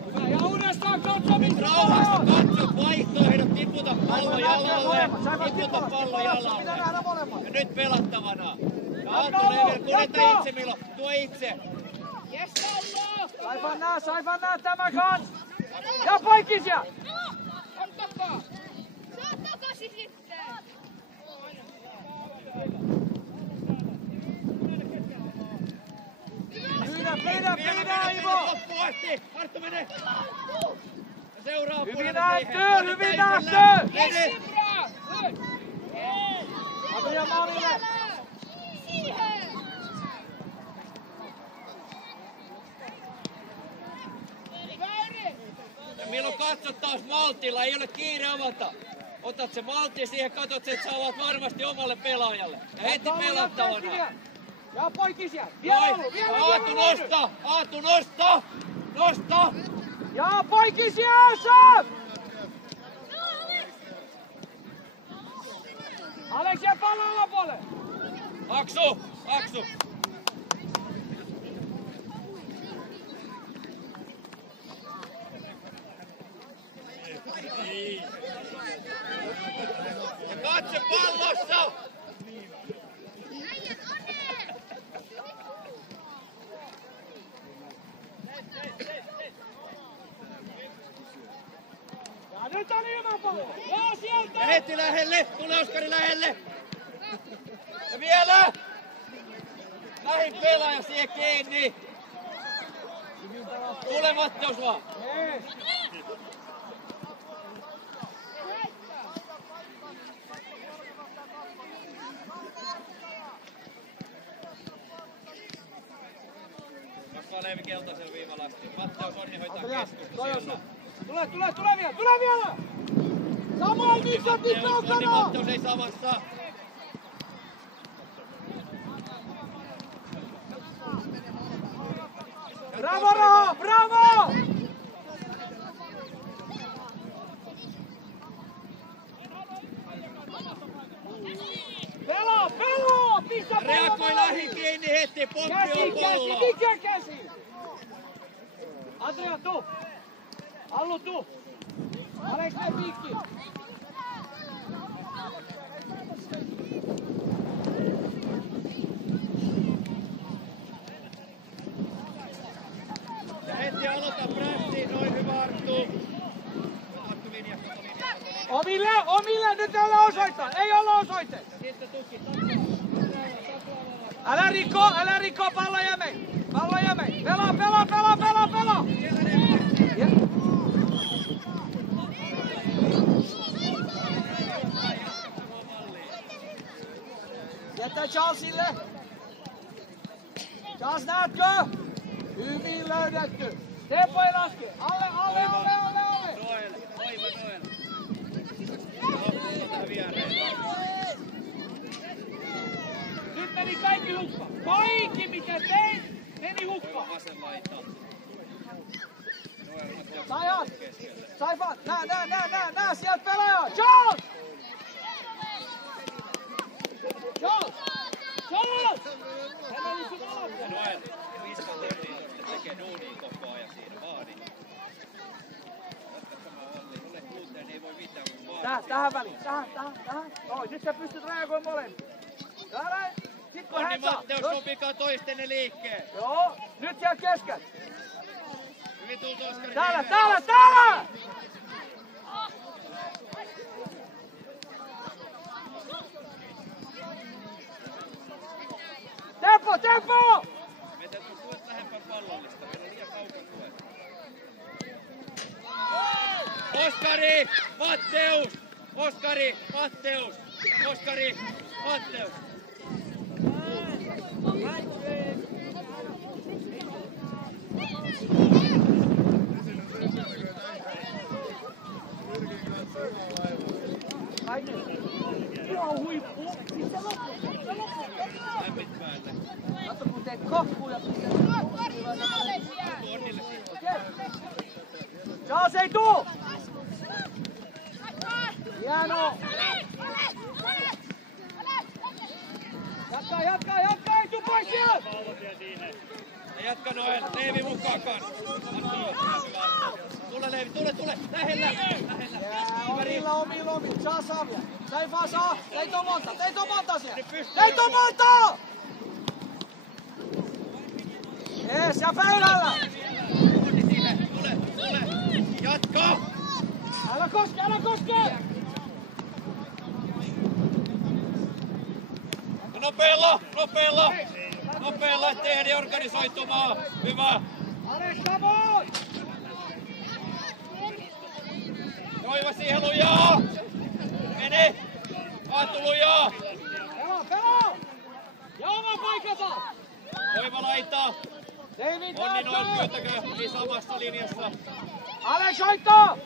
Hyvä, ja uudestaan katso, mitä Rauhassa katso, vaihtoehdot, tiputa pallo jalalle. Tiputa pallo jalalle. Ja nyt pelattavana. Aatu Level, kuleta itse Milo, tuo itse. Yes, Paulo! Saivan nää tämä kans! Ja poikisia! On takaa! Saa takaisin sitten! Pyydä, Ivo! Loppuasti! Arttu mene! Seuraava Hyvin puolelle nähty! Yes, Ibra! Good! Adrian maalille! Siihen! Ja Milo, katso taas maltilla, ei ole kiire avata. Otat se maltti siihen, katot, että sä ovat varmasti omalle pelaajalle. Ja heti pelattavana. Ja poikisia! Aatu nosta! Nosta! Ja poikisia! Saat! Alex, jää pallon alapuolelle! Aksu! Ja katse pallossa! Ja nyt on ilmapallo! Ja sieltä! Heti lähelle! Tule Oskari lähelle! Ja vielä! Lähin pelaaja siihen kiinni! Tule Matteus vaan! Nostaa Leevi keltaisen viivalasti. Matteus Onni hoitaa keskusta. Tule vielä! Samoin missä Onni Matteus ei samassa. Bravo Raha, bravo! Pelaa! Pistä Reagoi lähi kiinni heti, pompi on palloa. Mikä käsi? Andrea, tuu! Allu, tuu! Aleks, mene piikkiin! Ja heti aloita prässiin, noin hyvä Arttu. Omille, nyt ei ole osoittaa! Ei ole osoite! Sitten tuki. Älä rikko, pallo jämei! Pelaa! Jätä Charlesille! Charles, näetkö? Hyvin löydetty! Teppo ei laske! Alle! Noel, aivan Noel. Tähän viereen. Nyt meni kaikki hukka! Kaikki mitä teit, meni hukka! Vasen laita. Noel, Matteus. Saifat! Nää! Sieltä pelaaja! Charles! Hän oli sun alapuolella! Noel, viska tonniin, tekee duunia koko ajan siinä, vaadi. Ole kuuteen, ei voi mitään, kun vaadi. Tähän väliin, tähän. Oi, nyt sä pystyt reagoimaan molempiin. Näin. Sit kun Onni hän saa. Matteus, sopikaa toistenne liikkeen. Joo, nyt siellä keskellä. Hyvin tultu Oskari. Täällä! Tempo! Meitä tulet lähempää pallollista, meillä on liian kaukan tuet. Oskari, Matteus! Joo, huippu. Sitten loppu. Lämpit päälle. Katso kun teet kohkuja. Onnille siitä. Charles ei tuu! Hieno! Jatka! Ei tuu pois sieltä! Ja jatka Noel, Leevi mukaan kanssa. Tule Leevi, tule! Lähellä! Omilla. Saa vielä. Saifaa saa. Teitä on monta siellä. Jees, ja pöydällä! Onni siihen, tule! Jatka! Älä koske! Nopealla, ettei ehdi organisoitumaan. Hyvä! Alex, tavoin! Toivo siihen lujaa! Mene! Aatu lujaa! Pelaa! Ja oma paikata! Toivo laitaa! David, Onni Noel pyytäkö, niin samassa linjassa. Alex, hoittaa!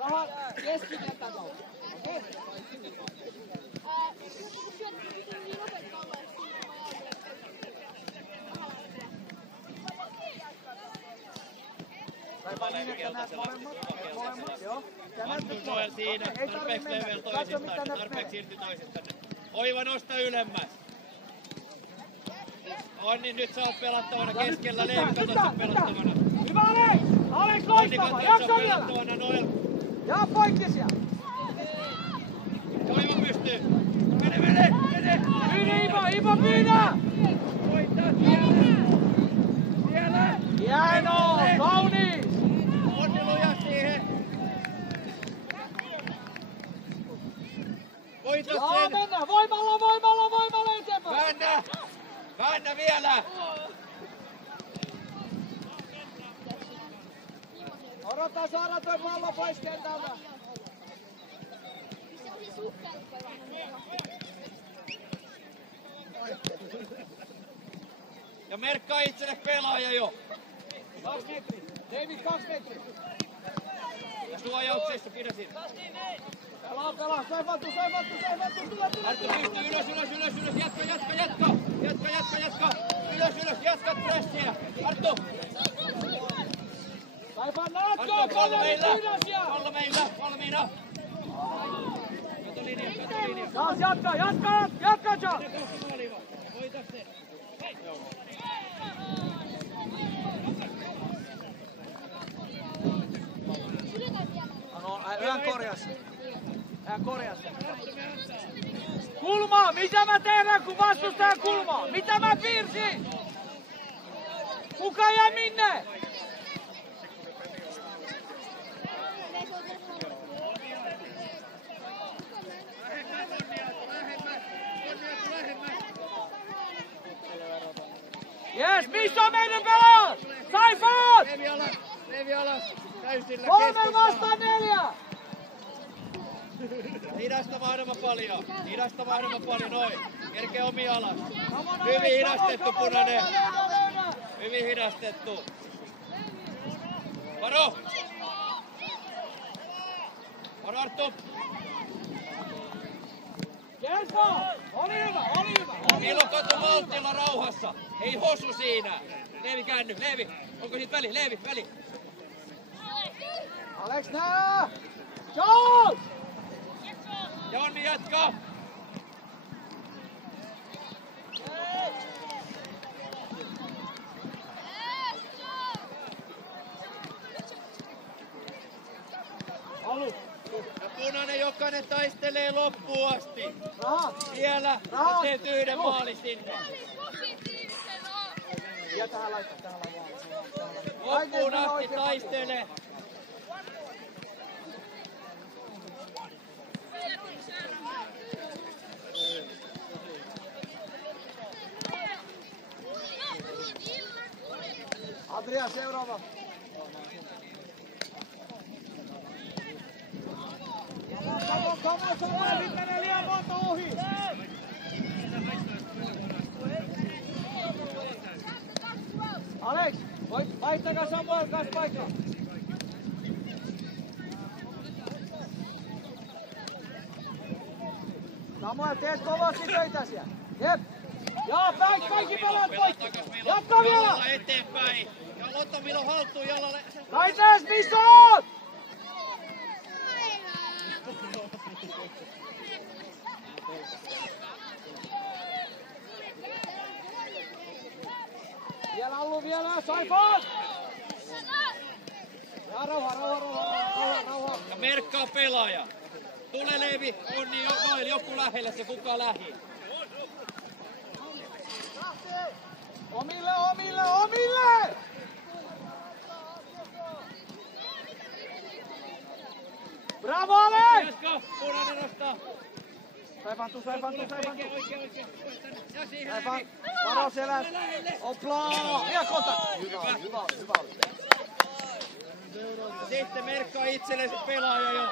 Rahat, keskitettä kautta. Okei? Arttu Noel siinä, tarpeeksi level tarpeeksi irti toisistanne. Oiva nosta ylemmäs. Onni, nyt sä oot pelattavana keskellä, Leevi katsot pelattavana. Hyvä Alex! Alex Onni loistava! katsot Jaksa vielä! pelattavana, Noel. Ja poikki siellä! Oiva pystyy. Mene! Ivo pyydä! Voittaa siellä! Hienoa! Kauna! Voita Joo, sen! mennään! Voimalla eteenpäin! Väännä vielä! Odota saada toi pallo pois kentältä! Ja merkkaa itselle pelaaja jo! 2 metriä! David 2 metriä! Ja suojauksessa pidä siitä. Pelaa! Seifattu! Tule! Arttu pystyy ylös! Jatka! Ylös! Jatka pressiä! Arttu! Saifan näetkö? Arttu, pallo meillä! Pyydäsiä! Pallo meillä! Valmiina! Kato linja! Taas jatka Charles! Voita sen! Hän korjasi. Kulmaa! Mitä mä teen, kun vastustajan kulmaa? Mitä mä piirsin? Kuka jää minne? Jes, missä on meidän pelaajat? Saifat! Levi alas! Täysillä 3 vastaan 4! Hidasta mahdollisimman paljon, noin. Kerkee omi alas. Hyvin hidastettu punainen. Hyvin hidastettu. Varo Arttu. Jesmo! Oli hyvä! Milloin kato maltilla rauhassa. Ei hosu siinä. Leevi käänny, Leevi. Onko siitä väli? Väli. Alex nää! Charles! Ja Onni jatkaa. Ja punainen jokainen taistelee loppuun asti. Raha! Siellä Raha! teet yhden maalin sinne. Ja tähän laittaa. Loppuun asti taistelee. Adria, seuraava. Sama, nyt menee liian monta ohi. Alex, vaihtakaa Samuel kanssa paikkaa. Samuel, teet kovasti töitä siellä. Jep. Ja kaikki pelaat poikki. Jatka vielä. Jallalla eteenpäin. Ja Lotta Milo haltuu jallalle. Raitees, missä oot? Vielä Allu, Saifan! Ja rauha. Ja merkkaa pelaaja. Tule Leevi, Onni, Noel, joku lähelle se kuka lähi. Omille! Bravo, Alex! Jaska, punainen nostaa. Saifantu. Oikein. Ja siihen Saifan, Leevi. varo selän. Oplaa! Ja kota! Hyvä. Sitten merkkaa itsellesi pelaaja jo.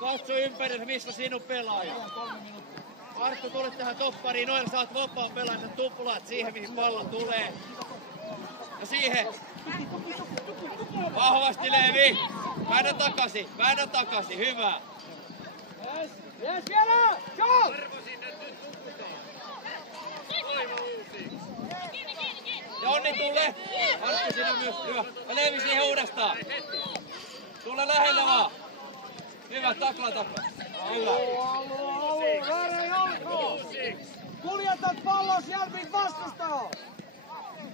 Katso ympärillä, missä sinun pelaaja. Arttu, tule tähän toppariin. Noin saat vapaan pelaajan. Tuplaat siihen, mihin pallo tulee. Ja siihen. Vahvasti Leevi. Väännä takaisin. Hyvä. Yes, vielä! Go! Ja Onni tule. Arttu sinä myös. Hyvä. Ja Leevi siihen uudestaan. Tule lähelle vaan. Hyvä, takla. Hyvä. Allu, väärä jalko! Kuljetat pallon sieltä vastustaa!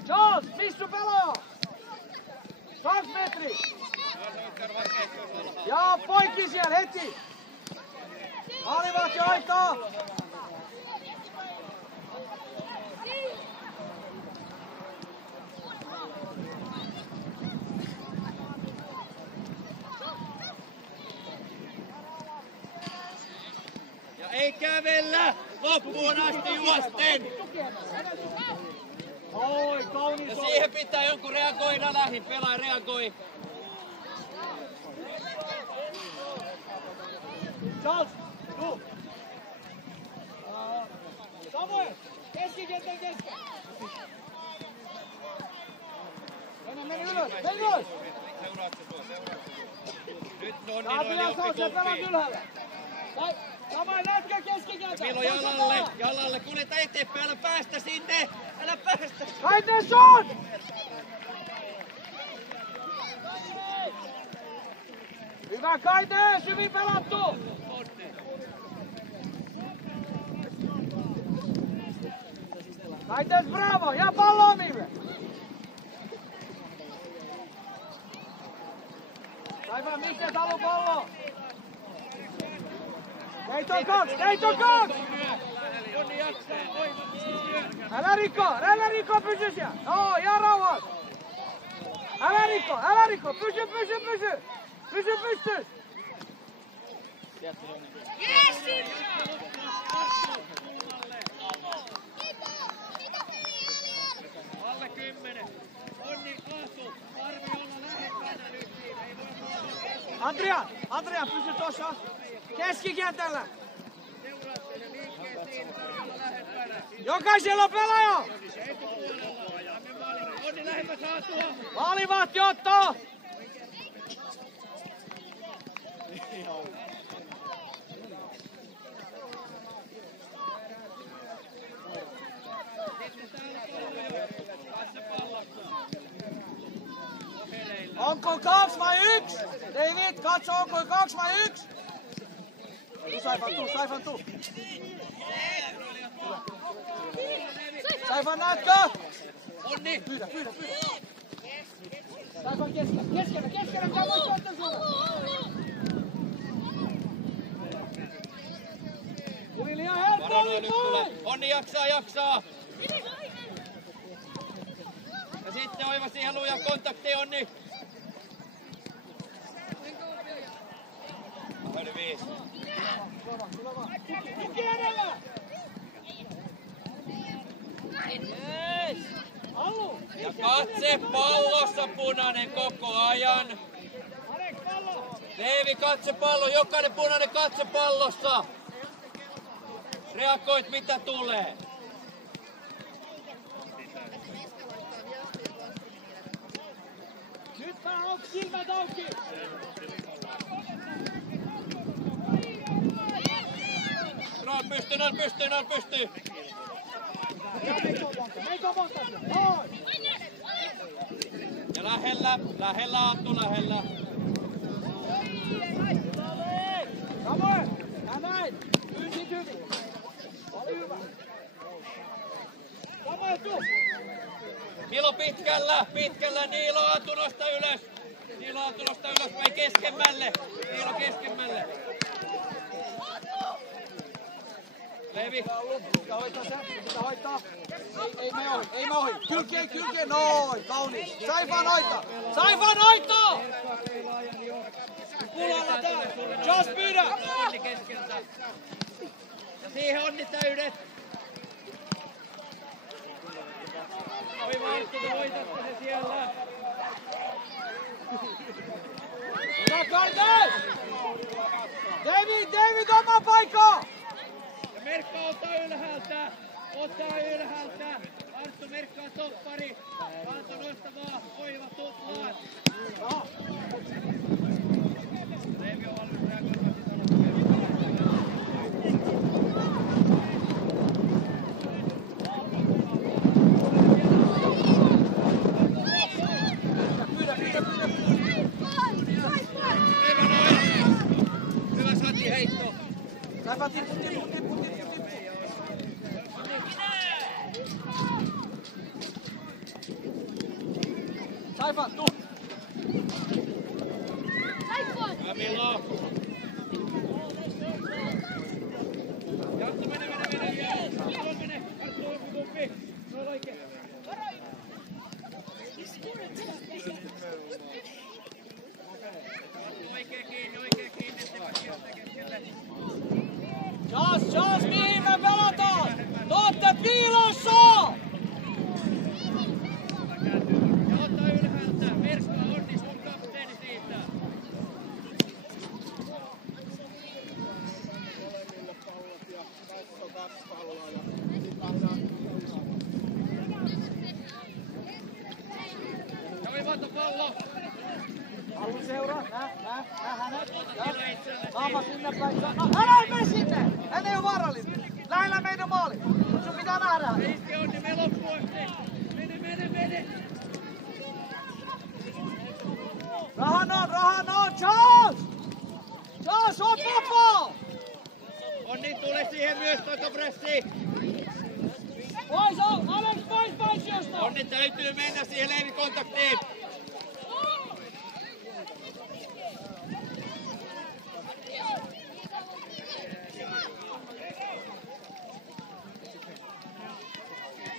Charles, missä pelaa? 2 metriä! Ja poikki siellä heti! Maalivahti hoitaa! Ei kävellä! Loppuun asti juosten! Oi, kaunis Ja oli. siihen pitää jonkun reagoida lähin. Pelaaja reagoi. Charles, tuu. Samuel, keskikentän kesken. Mene ylös, mene ylös. Nyt on Adrian Saus, sä pelät ylhäällä. Samuel, lätkä keskikentän. Milo jalalle, kuljeta eteenpäin, älä päästä sinne! Älä päästä! Kaiteson! Hyvä Kaite, hyvin pelattu! Kaites bravo, ja pallo omille! Saipa, mistä halu pallo? Keiton kaksi! Älä rikko, pysy siellä! Joo, ja rauhat! Älä rikko, pysy! Pysy pystys! Yes! Alle 10. Onni Aasu. Tarvi olla lähempänä nyt siinä. Ei voi olla. Adrian, pysy tossa! Keskikentällä! Seuraatte ne liikkeet siinä. Tarvi olla lähempänä. Jokaisella on pelaaja! Onni lähempä saatua. Maalivahti ottaa! Onko 2 vai 1? David, katso, onko 2 vai 1? Saifan tuu. Saifan näetkö? Onni. Pyydä. Saifan keskellä, tää voi tuottaa sulle. Tuli liian helppoa, Nyt tulee. Onni jaksaa. Ja sitten oiva siihen luja kontakti, Onni. Yli 5. Tuki edellä! Allu! Ja katse pallossa punainen koko ajan. Aleks, pallo! Leivi, katse pallo. Jokainen punainen katse pallossa. Reagoit mitä tulee. Nyt pää auki, silmät auki! Noin pystyy. Meikö monta? Noin! Ja lähellä Anttu, lähellä. Samuel! Ja näin! Ysit hyvin! Oli hyvä! Samuel, tuu! Milo pitkällä, Niilo Anttu nosta ylös. Vai keskemmälle. Niilo keskemmälle. Levi. Pitää hoitaa. Ei me ohi. Kylkeen, noin, kaunis. Saifan hoitaa! Kulalla täällä. Jos pyydä! Onni keskeltä. Ja siihen Onni täydet. Oiva Anttu, te hoitatte se siellä. Hyvä Kaite! David, oma paikka! Ja Merkka ottaa ylhäältä. Arttu merkkaa toppari. Antto nostamaan. Oiva tuplaan. Leevi on valmis reagoimaan Hyvä Sati heitto. Saipa tippu. Saipa, tuu! Camilo. Jakso mene. Mene. Arttu joku kuppi. Se on oikein. Oikein kiinni. Keskelle. Charles, mihin me pelataan? Te ootte piilossa! Ja ota ylhäältä. Merskala onnistuu kapteeni siitä. Ja vivata pallo. Allu seuraa, nää hänet. Naama sinne päin. Älä mene sinne! Hän ei oo vaarallinen. Lähellä meidän maali. Sun pitää nähdä. Iske on, niin me loppuun asti. Mene. Rahan on, Charles! Charles, on vapaa! Onni tule siihen myös pressiin. Pois on, Alex, pois josta! Onni täytyy mennä siihen leivikontaktiin.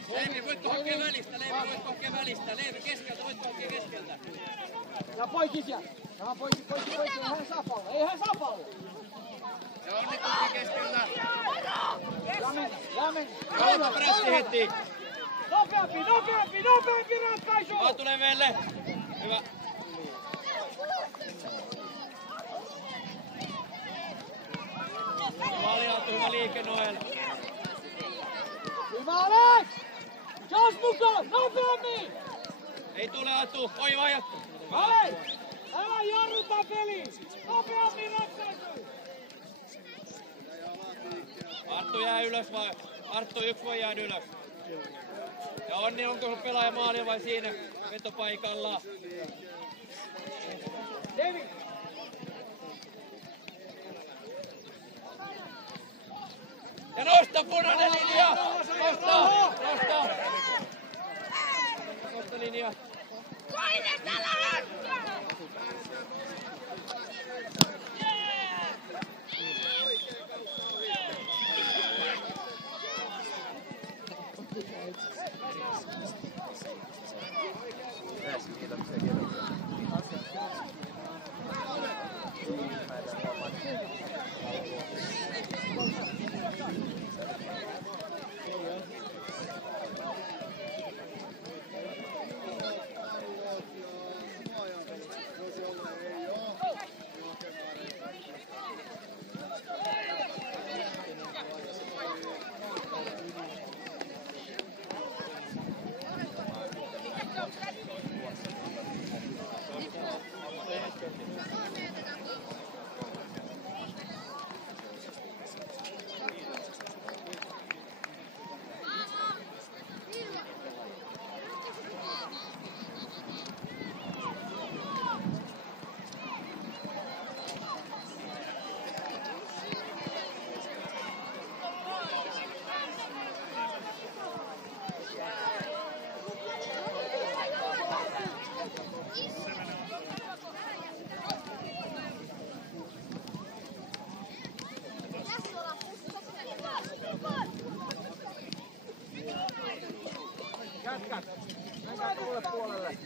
Leivi, voitko hakea välistä? Leivi keskeltä, voitko hakea keskeltä? Ja poikki siellä. Poikki. Ei hän saa palloa. Ja Onni tukki keskeltä. Ja mennä. Ja ota pressi heti. Nopeampi ratkaisu! Vaan tulee Velle. Hyvä. Maaliautu, hyvä liike Noel. Hyvä Alex! Charles mukaan, nopeammin! Ei tule Atu, oi vajattu. Alex! Älä jarruta peliin! Nopeammin ratkaisu! Arttu jää ylös vai? Arttu yksi voi jäädä ylös. Ja Onni, onko pelaaja maalia vai siinä vetopaikalla? David! Ja nosta punainen linja! Nosta! Nosta linja. Menkää tuolle puolelle.